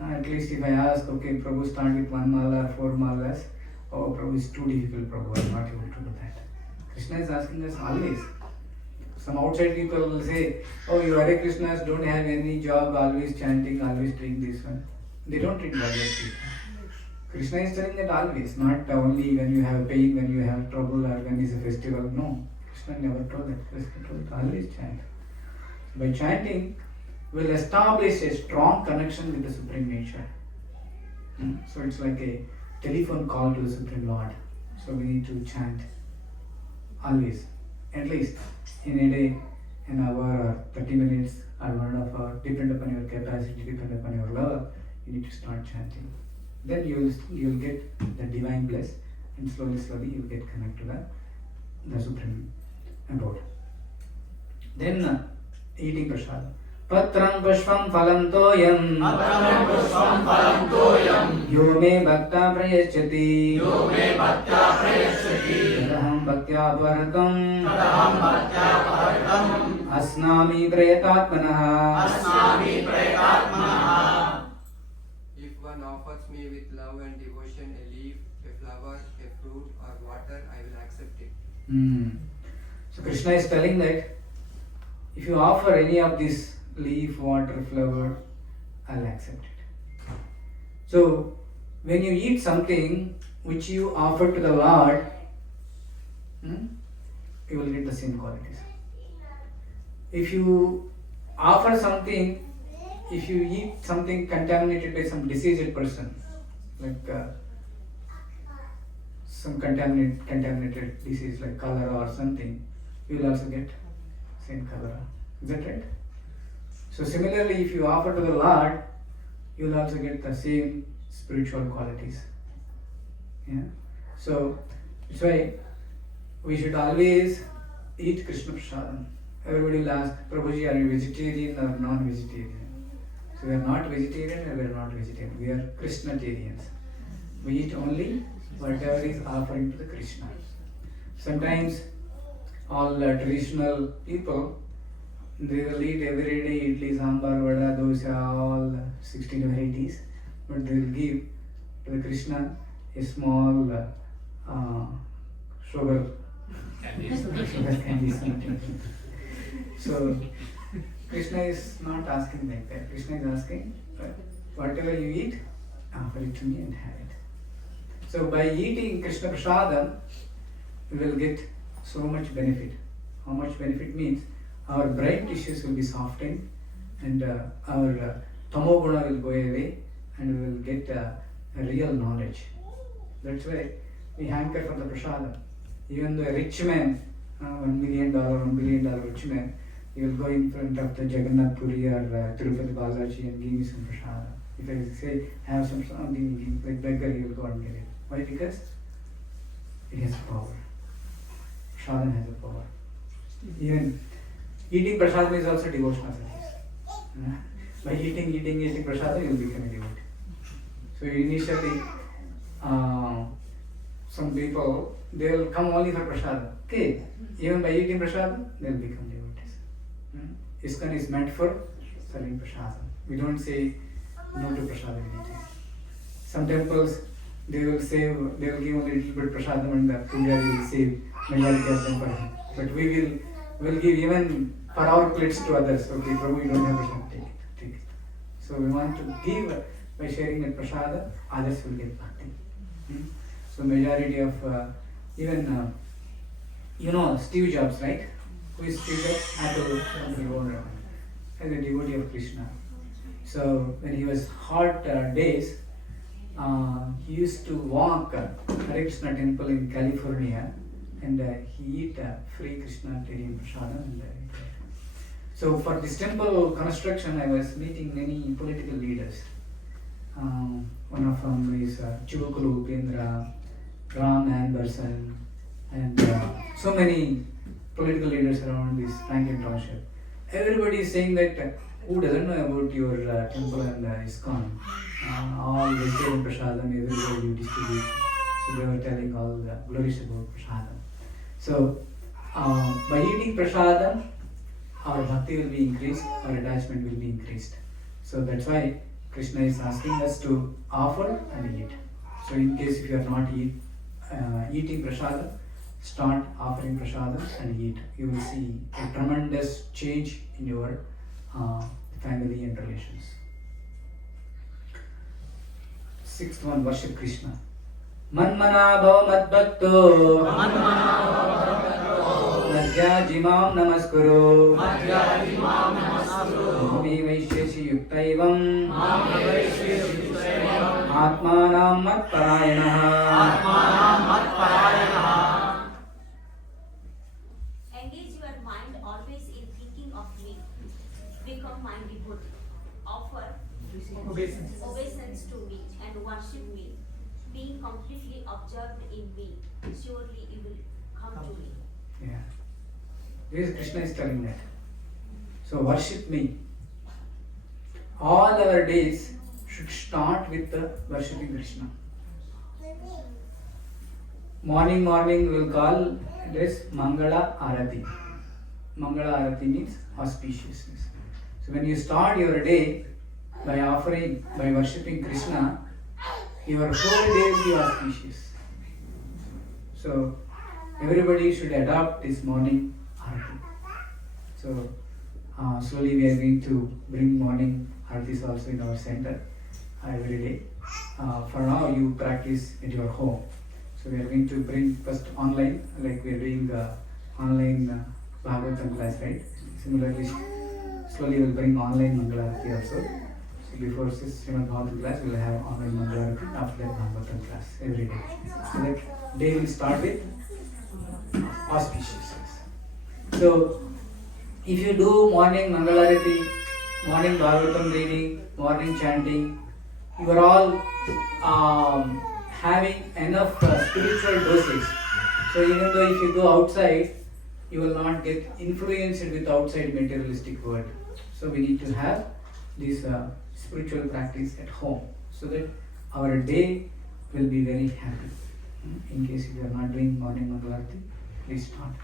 At least if I ask, okay, Prabhu start with 1 mala or 4 malas. Oh, Prabhu is too difficult, Prabhu, I am not able to do that. Krishna is asking us always. Some outside people will say, oh, you Hare Krishnas don't have any job, always chanting, always doing this one. They don't read Bhagavadgita. Krishna is telling that always, not only when you have pain, when you have trouble, or when is a festival. No, Krishna never told that. Krishna told always chant. By chanting, we'll establish a strong connection with the Supreme Nature. So it's like a telephone call to the Supreme Lord. So we need to chant always, at least in a day, an hour or 30 minutes or 1.5 hours, depend upon your capacity, depend upon your level, you need to start chanting. Then you'll get the divine bliss, and slowly you'll get connected to the Supreme Abode. Then eating prasad. Patram pushpam phalam toyam yo me bhakta prayaschati tadaham bhaktya paratam asnami prayatatmanah. If one offers me with love and devotion a leaf, a flower, a fruit or water, I will accept it. So Krishna is telling that if you offer any of this leaf, water, flower, I'll accept it. So when you eat something which you offer to the Lord, you will get the same qualities. If you offer something, if you eat something contaminated by some diseased person, like some contaminated disease like cholera or something, you will also get same cholera. Is that right? So similarly, if you offer to the Lord, you will also get the same spiritual qualities. Yeah. So that's why we should always eat Krishna Prasadam. Everybody will ask, Prabhuji, are you vegetarian or non-vegetarian? So we are not vegetarian and we are not vegetarian. We are Krishnatarians. We eat only whatever is offering to the Krishna. Sometimes all traditional people, they will eat every day idli, sambar, vada, dosa, all 16 varieties, but they will give to the Krishna a small sugar candy something. So Krishna is not asking like that. Krishna is asking, whatever you eat, offer it to me and have it. So by eating Krishna Prasadam, we will get so much benefit. How much benefit means our brain tissues will be softened and our tamoguna will go away and we will get a real knowledge. That's why we hanker for the prasadam. Even the rich man, $1 million, $1 billion rich man, he will go in front of the Jagannath Puri or Tirupati Balaji and give me some prasadam. If I say, have something, like beggar, he will go and get it. Why? Because it has power. Prasadam has a power. Even eating prasadam is also devotional service. By eating prasadam, you will become a devotee. So initially, some people, they will come only for prasadam. Okay, even by eating prasadam, they will become devotees. ISKCON is meant for serving prasadam. We don't say no to prasadam anytime. Some temples, they will give only a little bit prasadam and the pujari will save majority of them for him. But we will give even for our plates to others. Okay, Prabhu, you don't have prasadam, take it. So we want to give by sharing the prasadam, others will get bhakti. So majority of even Steve Jobs, right? Who is Steve Jobs? Apple owner, as a devotee of Krishna. So when he was hot days, he used to walk Hare Krishna temple in California, and he eat free Krishna Teriyam Prasadam. So for this temple construction, I was meeting many political leaders. One of them is Chivukulu Upendra, Ram Anderson, and so many political leaders around this Franklin Township. Everybody is saying that who doesn't know about your temple and ISKCON? All vegetarian prasadam, everywhere you distribute. So they were telling all the glories about prasadam. So by eating prasadam, our bhakti will be increased, our attachment will be increased. So that's why Krishna is asking us to offer and eat. So in case if you are not eating prasadam, start offering prasadam and eat. You will see a tremendous change in your family and relations. Sixth one, worship Krishna. Manmana bhava madbhakto Madhyajimam namaskuru Mami vaishyeshi yuktaivam आत्मानां मत्परायणः Engage your mind always in thinking of me. Become my devotee. Offer obeisance to me and worship me. Being completely absorbed in me, surely you will come to me. Yeah. This Krishna is telling that. So worship me. All our days should start with the worshipping Krishna. Morning we will call this Mangala Arati. Mangala Arati means auspiciousness. So when you start your day by worshipping Krishna, your whole day will be auspicious. So everybody should adopt this morning Arati. So slowly we are going to bring morning Aratis also in our center every day. For now you practice at your home. So we are going to bring first online, like we are doing online Bhagavatam class, right? Similarly, slowly we will bring online Mangalarati also. So before Srimad Bhagavatam class, we will have online Mangalarati, after that Bhagavatam class every day. So that day will start with auspiciousness. So if you do morning Mangalarati, morning Bhagavatam reading, morning chanting, you are all having enough spiritual dosage. So even though if you go outside, you will not get influenced with outside materialistic world. So we need to have this spiritual practice at home, so that our day will be very happy. In case if you are not doing morning Mangalarati, please start.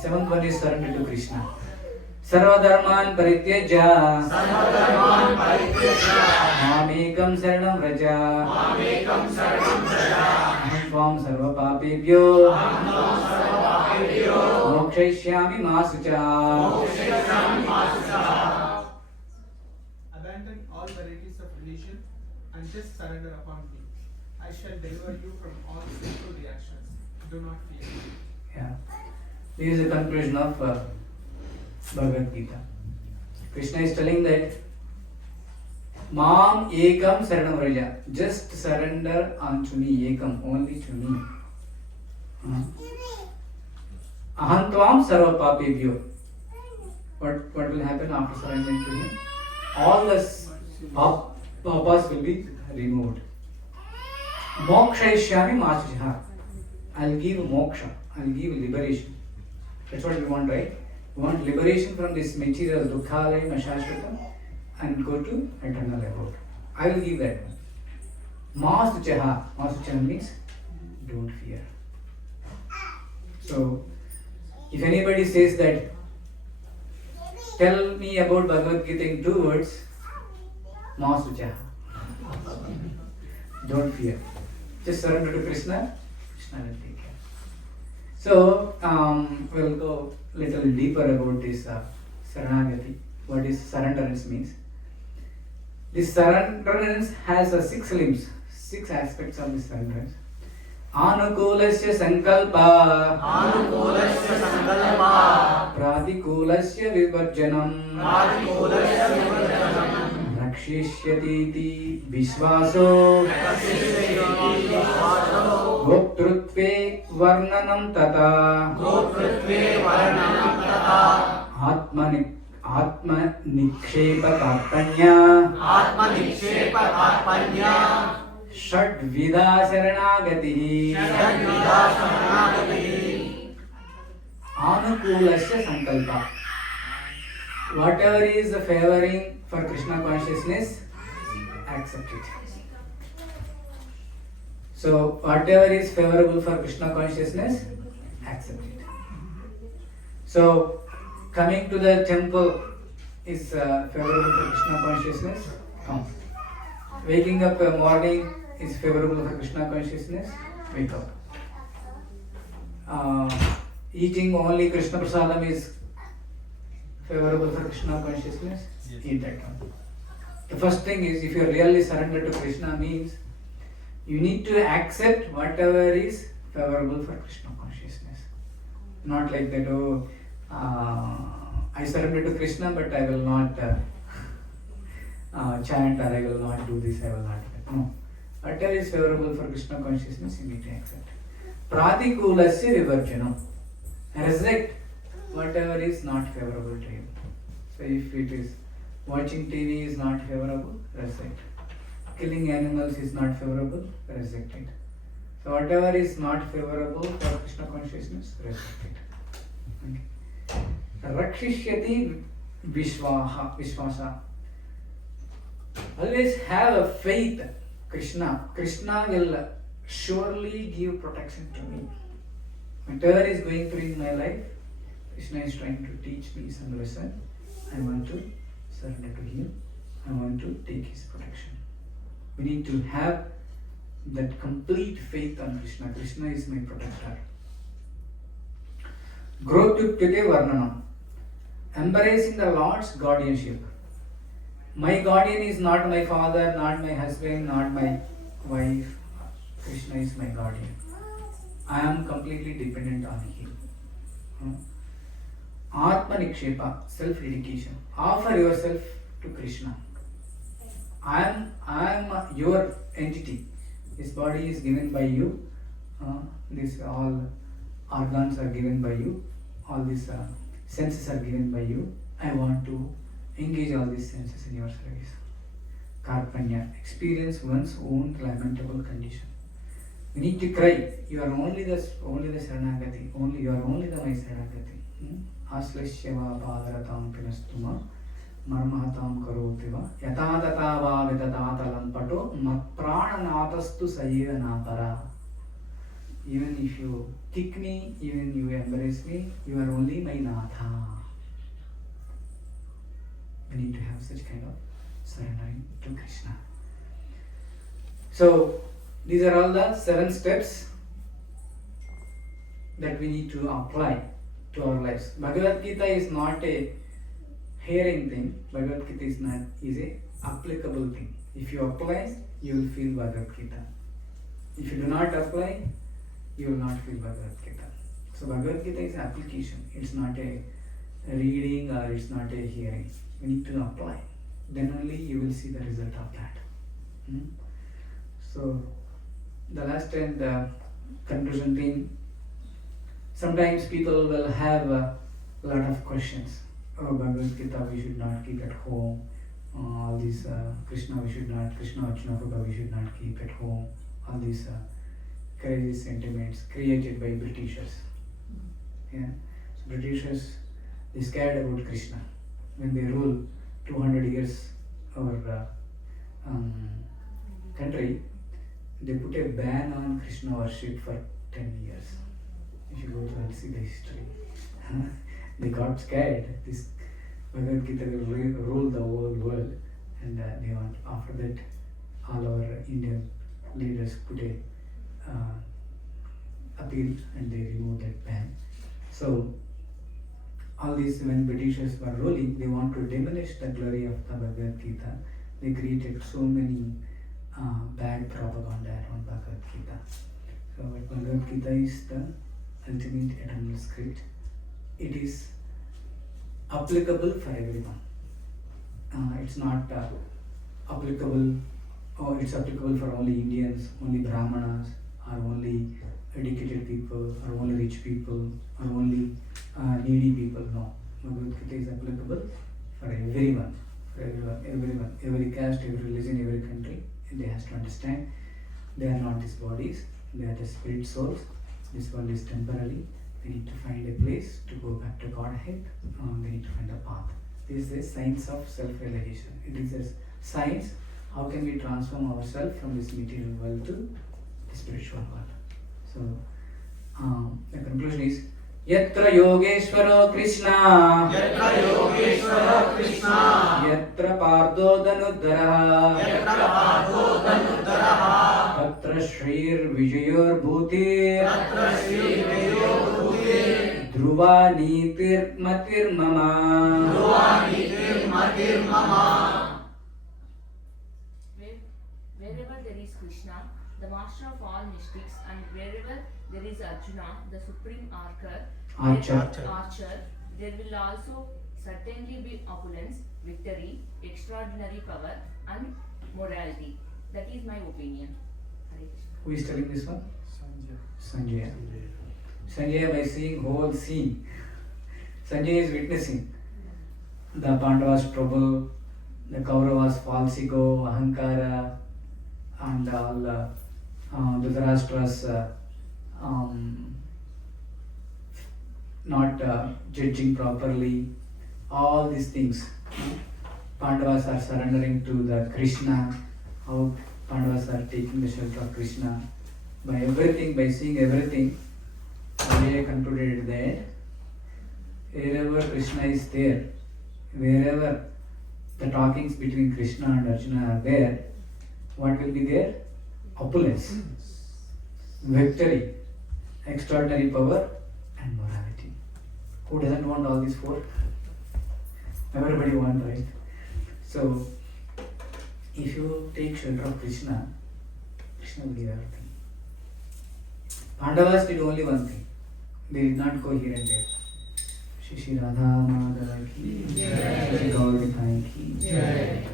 Seventh one is surrender to Krishna. सर्वधर्मान् परित्यज्य मामेकं शरणं व्रज अहं त्वां सर्वपापेभ्यो मोक्षयिष्यामि मा शुचः. Abandon all varieties of religion and just surrender upon me. I shall deliver you from all sinful reactions. Do not fear. Yeah. This is the conclusion of Bhagavadgita. Krishna is telling that Mam Ekam Saranam Vraja. Just surrender unto me, Ekam, only to me. Aham Tvam Sarva Papebhyo. What will happen after surrendering to him? All the papas will be removed. Mokshayishyami Masujha. I'll give moksha. I'll give liberation. That's what we want, right? We want liberation from this material dukkhalaya ashashvatam and go to eternal abode. I will give that one. Masuchaha. Masuchaha means don't fear. So, if anybody says that, tell me about Bhagavad Gita in 2 words, Masuchaha. Don't fear. Just surrender to Krishna. Krishna will take care. So, we'll go little deeper about this Saranagati. What is surrenderance means. This surrenderance has 6 limbs, 6 aspects of this surrenderance. Anukulasya sankalpa, pratikulasya vivarjanam, rakshishyatiti vishvaso, गोप्तृत्वे वर्णनं तथा आत्मनिक्षेपकार्पण्य षड्विधा शरणागतिः अनुकूलस्य संकल्प. Whatever is favoring for Krishna consciousness, accept it. So whatever is favorable for Krishna consciousness, accept it. So coming to the temple is favorable for Krishna consciousness, come. Waking up in the morning is favorable for Krishna consciousness, wake up. Eating only Krishna prasadam is favorable for Krishna consciousness, eat that one. The first thing is, if you are really surrendered to Krishna, means you need to accept whatever is favorable for Krishna consciousness. Not like that, I surrender to Krishna, but I will not chant, or I will not do this, I will not do that. No. Whatever is favorable for Krishna consciousness, you need to accept. Pratikulasya vivarjanam. Reject whatever is not favorable to you. So if it is watching TV is not favorable, reject. Killing animals is not favorable, reject it. So whatever is not favorable for Krishna consciousness, reject it. Okay. Rakshishyati vishwasa. Always have a faith. Krishna will surely give protection to me. Whatever is going through in my life, Krishna is trying to teach me some lesson. I want to surrender to him. I want to take his protection. We need to have that complete faith on Krishna. Krishna is my protector. Grotyutyate varnanam. Embracing the Lord's guardianship. My guardian is not my father, not my husband, not my wife. Krishna is my guardian. I am completely dependent on him. Atma Nikshepa, self-dedication. Offer yourself to Krishna. I am your entity. This body is given by you. These all organs are given by you. All these senses are given by you. I want to engage all these senses in your service. Karpanya, experience one's own lamentable condition. We need to cry. You are only the Saranagati. You are only the my Saranagati. Aslashyava padaratam pinastuma marmahatam karotiva yatadata vidadatalam pato matprananatastu sayeva natara. Even if you kick me, even you embrace me, you are only my Natha. We need to have such kind of surrendering to Krishna. So, these are all the 7 steps that we need to apply to our lives. Bhagavadgita is not a hearing thing. Bhagavadgita is a applicable thing. If you apply, you will feel Bhagavadgita. If you do not apply, you will not feel Bhagavadgita. So Bhagavadgita is application. It's not a reading or it's not a hearing. You need to apply. Then only you will see the result of that. So the last and the conclusion thing. Sometimes people will have a lot of questions. Oh, Bhagavad Gita we should not keep at home. All these Krishna Arjuna Bhagavad we should not keep at home. All these crazy sentiments created by Britishers. Yeah. So Britishers, they scared about Krishna. When they rule 200 years our country, they put a ban on Krishna worship for 10 years. If you go to and see the history, they got scared. This Bhagavad Gita will rule the whole world, and they want. After that, all our Indian leaders put a appeal, and they removed that ban. So all these, when Britishers were ruling, they want to diminish the glory of the Bhagavad Gita. They created so many bad propaganda around Bhagavad Gita. So Bhagavad Gita is the ultimate eternal script. It is applicable for everyone. It's not applicable, or it's applicable for only Indians, only Brahmanas, or only educated people, or only rich people, or only needy people. No, Bhagavad Gita is applicable for everyone, every caste, every religion, every country. They have to understand they are not these bodies, they are the spirit souls. This world is temporary. They need to find a place to go back to Godhead. They need to find a path. This is a science of self-realization. It is a science. How can we transform ourselves from this material world to the spiritual world? So, the conclusion is Yatra Yogeshwara Krishna Yatra Pardo Danudhara Tatra Shrir Vijayur Bhutir Dhruva Nitir Matir Mama. Wherever there is Krishna, the master of all mystics, and wherever there is Arjuna, the supreme archer, there will also certainly be opulence, victory, extraordinary power, and morality. That is my opinion. Hare Krishna. Who is telling this one? Sanjaya. Sanjaya, by seeing whole scene, Sanjaya is witnessing the Pandavas' trouble, the Kauravas' false ego, Ahankara, and all Dhritarashtra's not judging properly, all these things. Pandavas are surrendering to the Krishna, how Pandavas are taking the shelter of Krishna. By everything, by seeing everything, Sanjaya concluded that wherever Krishna is there, wherever the talkings between Krishna and Arjuna are there, what will be there? Opulence, victory, extraordinary power, and morality. Who doesn't want all these four? Everybody wants, right? So, if you take shelter of Krishna, Krishna will give everything. Pandavas did only one thing. They did not go here and there. Shri Radha Madhava ki, Shri Gaur Nitai ki.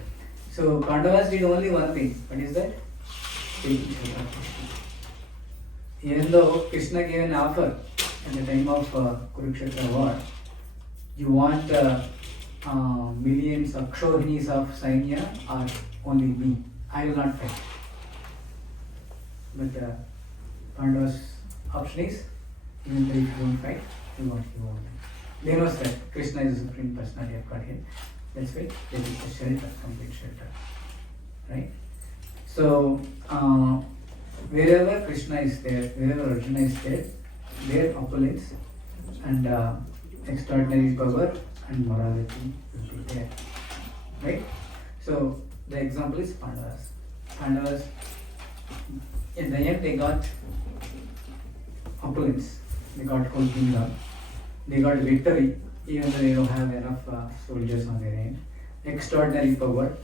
So Pandavas did only one thing. What is that? Taking shelter of Krishna. Even though Krishna gave an offer at the time of Kurukshetra war, you want millions of Kshohinis of Sainya or only me? I will not fight. But Pandavas' option is, even though if you don't fight, you won't. They know that Krishna is the Supreme Personality of Godhead. That's why they take the shelter, complete shelter. Right? So, wherever Krishna is there, wherever Arjuna is there, their opulence and extraordinary power and morality will be there. Right? So, the example is Pandavas. Pandavas, in the end, they got opulence, they got whole kingdom, they got victory, even though they don't have enough soldiers on their end. Extraordinary power,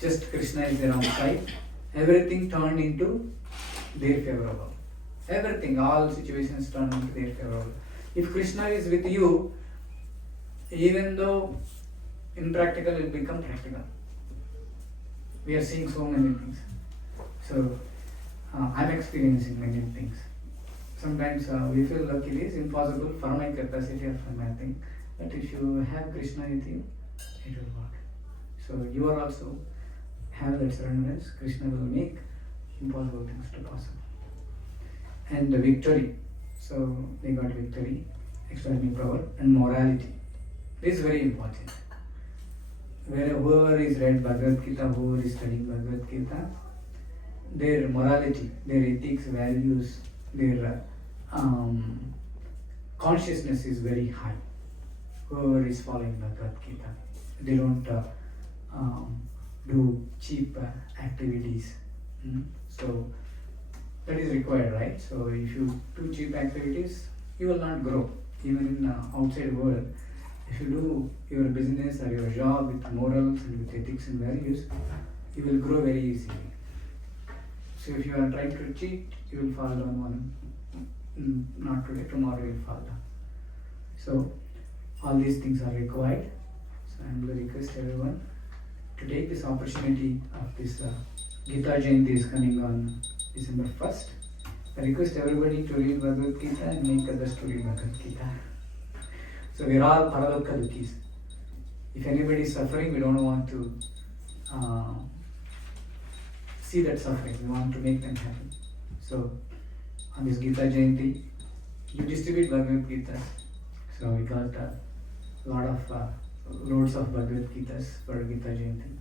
just Krishna is there on side, everything turned into their favorable. Everything, all situations turned into their favorable. If Krishna is with you, even though impractical will become practical. We are seeing so many things. So, I'm experiencing many things. Sometimes we feel like it is impossible for my capacity or for my thing. But if you have Krishna with you, it will work. So you are also have that surrender. Krishna will make impossible things to possible. And the victory. So they got victory, extraordinary power, and morality. This is very important. Whoever is read Bhagavad Gita, whoever is studying Bhagavad Gita, their morality, their ethics, values, their consciousness is very high. Whoever is following Bhagavad Gita, they don't do cheap activities. So that is required, right? So if you do cheap activities, you will not grow. Even in outside world, if you do your business or your job with morals and with ethics and values, you will grow very easily. So if you are trying to cheat, you will fall down one. Not today, tomorrow you will fall down. So all these things are required. So I am going to request everyone to take this opportunity of this Gita Jayanti is coming on December 1st. I request everybody to read Bhagavad Gita and make others to read Bhagavad Gita. So we are all Paravakka Dukkis. If anybody is suffering, we don't want to see that suffering. We want to make them happy. So on this Gita Jayanti, you distribute Bhagavad Gita. So we got a lot of loads of Bhagavad Gitas for Gita Jayanti.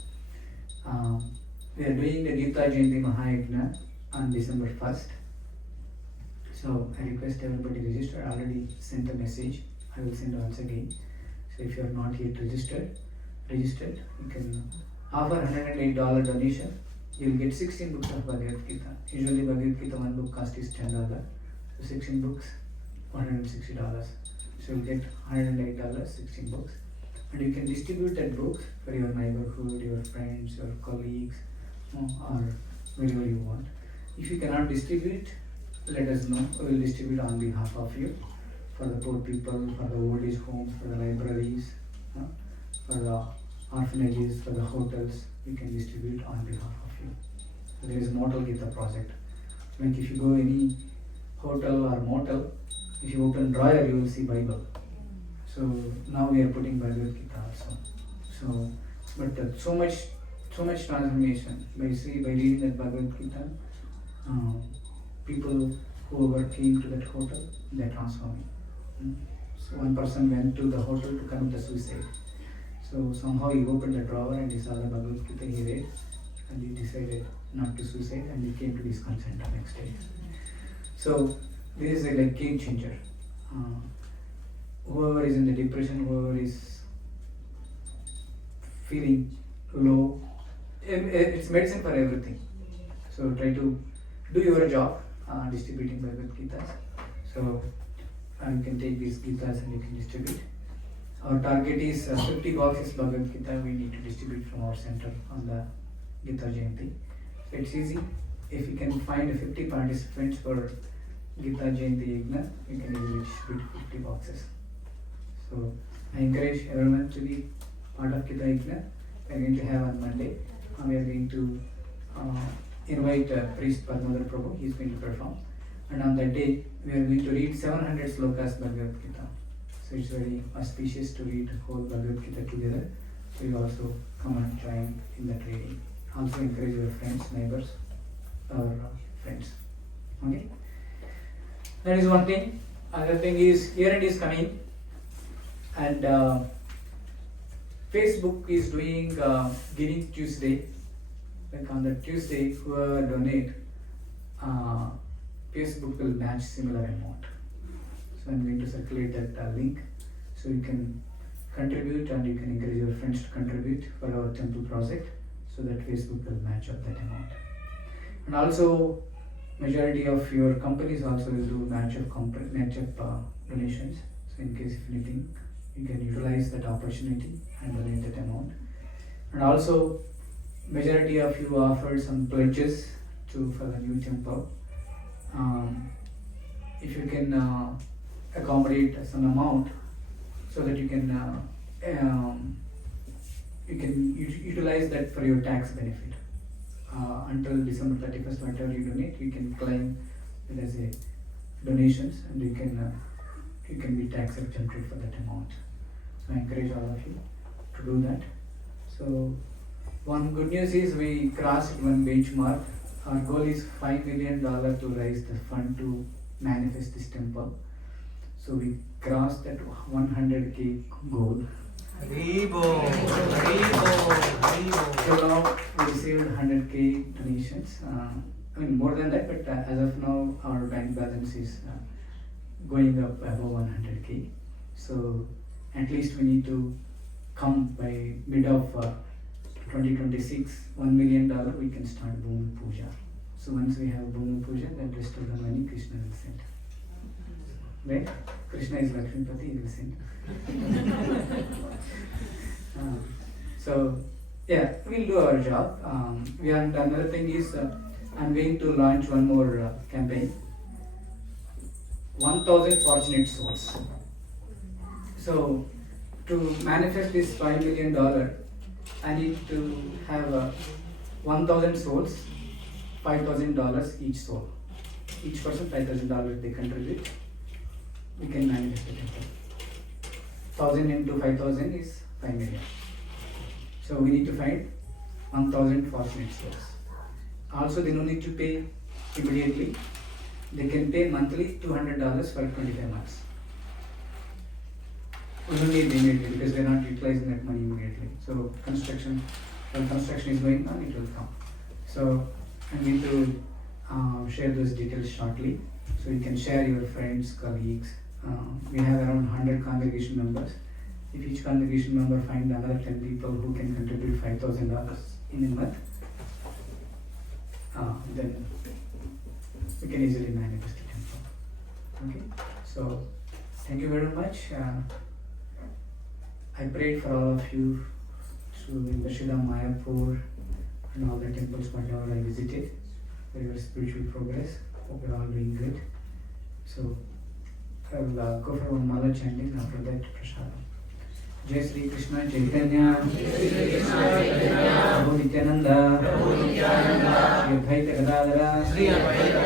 We are doing the Gita Jayanti Mahayajna on December 1st. So I request everybody register. I already sent a message. I will send once again. So if you are not yet registered, you can offer $108 donation. You will get 16 books of Bhagavad Gita. Usually Bhagavad Gita one book cost is $10. So 16 books, $160. So you will get $108, 16 books. And you can distribute that book for your neighborhood, your friends, your colleagues, or wherever you want. If you cannot distribute, let us know. We will distribute on behalf of you for the poor people, for the old age homes, for the libraries. for the orphanages, for the hotels, we can distribute on behalf of you. So there is Motel Gita project. Like if you go any hotel or motel, if you open drawer, you will see Bible. So now we are putting Bhagavadgita also. So, but so much transformation by reading that Bhagavadgita. People whoever came to that hotel, they are transforming. So one person went to the hotel to commit a suicide. So somehow he opened the drawer and he saw the Bhagavad Gita, he read, and he decided not to suicide, and he came to this consent the next day. So this is a like game changer. Whoever is in the depression, whoever is feeling low, it's medicine for everything. So try to do your job distributing Bhagavad Gitas. So you can take these Gitas and you can distribute. Our target is 50 boxes Bhagavad Gita we need to distribute from our center on the Gita Jayanti. So it's easy. If you can find 50 participants for Gita Jayanti Yajna, you can easily distribute 50 boxes. So I encourage everyone to be part of Gita Yajna. We are going to have on Monday. We are going to invite priest Padmadhar Prabhu. He is going to perform. And on that day, we are going to read 700 slokas Bhagavad Gita. So it's very auspicious to read whole Bhagavad Gita together. So you also come and join in that reading. Also encourage your friends, neighbors, or friends. Okay? That is one thing. Another thing is, year-end is coming, and Facebook is doing Giving Tuesday. Like on the Tuesday, whoever donate, Facebook will match similar amount. So I'm going to circulate that link, so you can contribute and you can encourage your friends to contribute for our temple project, so that Facebook will match up that amount. And also, majority of your companies also will do match up donations. So in case if anything, you can utilize that opportunity and donate that amount. And also, majority of you offered some pledges for the new temple. If you can accommodate some amount, so that you can utilize that for your tax benefit. Until December 31st, whatever you donate, you can claim it as a donations, and you can be tax exempted for that amount. So I encourage all of you to do that. So one good news is we crossed one benchmark. Our goal is $5 million to raise the fund to manifest this temple. So we crossed that 100K goal. So now we received 100K donations. I mean more than that, but as of now our bank balance is going up above 100K. So at least we need to come by mid of 2026, $1 million we can start Bhumi Puja. So once we have Bhumi Puja, then rest of the money Krishna will send. Right? Krishna is Lakshmipati, he will send. So yeah, we'll do our job. And another thing is, I'm going to launch one more campaign. 1,000 fortunate souls. So to manifest this $5 million, I need to have 1,000 souls, $5,000 each soul. Each person $5,000 they contribute. We can manifest the temple. 1,000 into 5,000 is 5 million. So we need to find 1,000 fortunate souls. Also, they don't need to pay immediately. They can pay monthly $200 for 25 months. We don't need immediately because we're not utilizing that money immediately. So when construction is going on, it will come. So I'm going to share those details shortly. So you can share your friends, colleagues. We have around 100 congregation members. If each congregation member find another 10 people who can contribute $5,000 in a month, then we can easily manifest the temple. Okay, so thank you very much. I prayed for all of you in Bashida, Mayapur, and all the temples whatever I visited for your spiritual progress. Hope you're all doing good. So I will go for one mala chanting, after that prasadam. जय श्री कृष्ण चैतन्य प्रभु नित्यानंद श्री अद्वैत गदाधर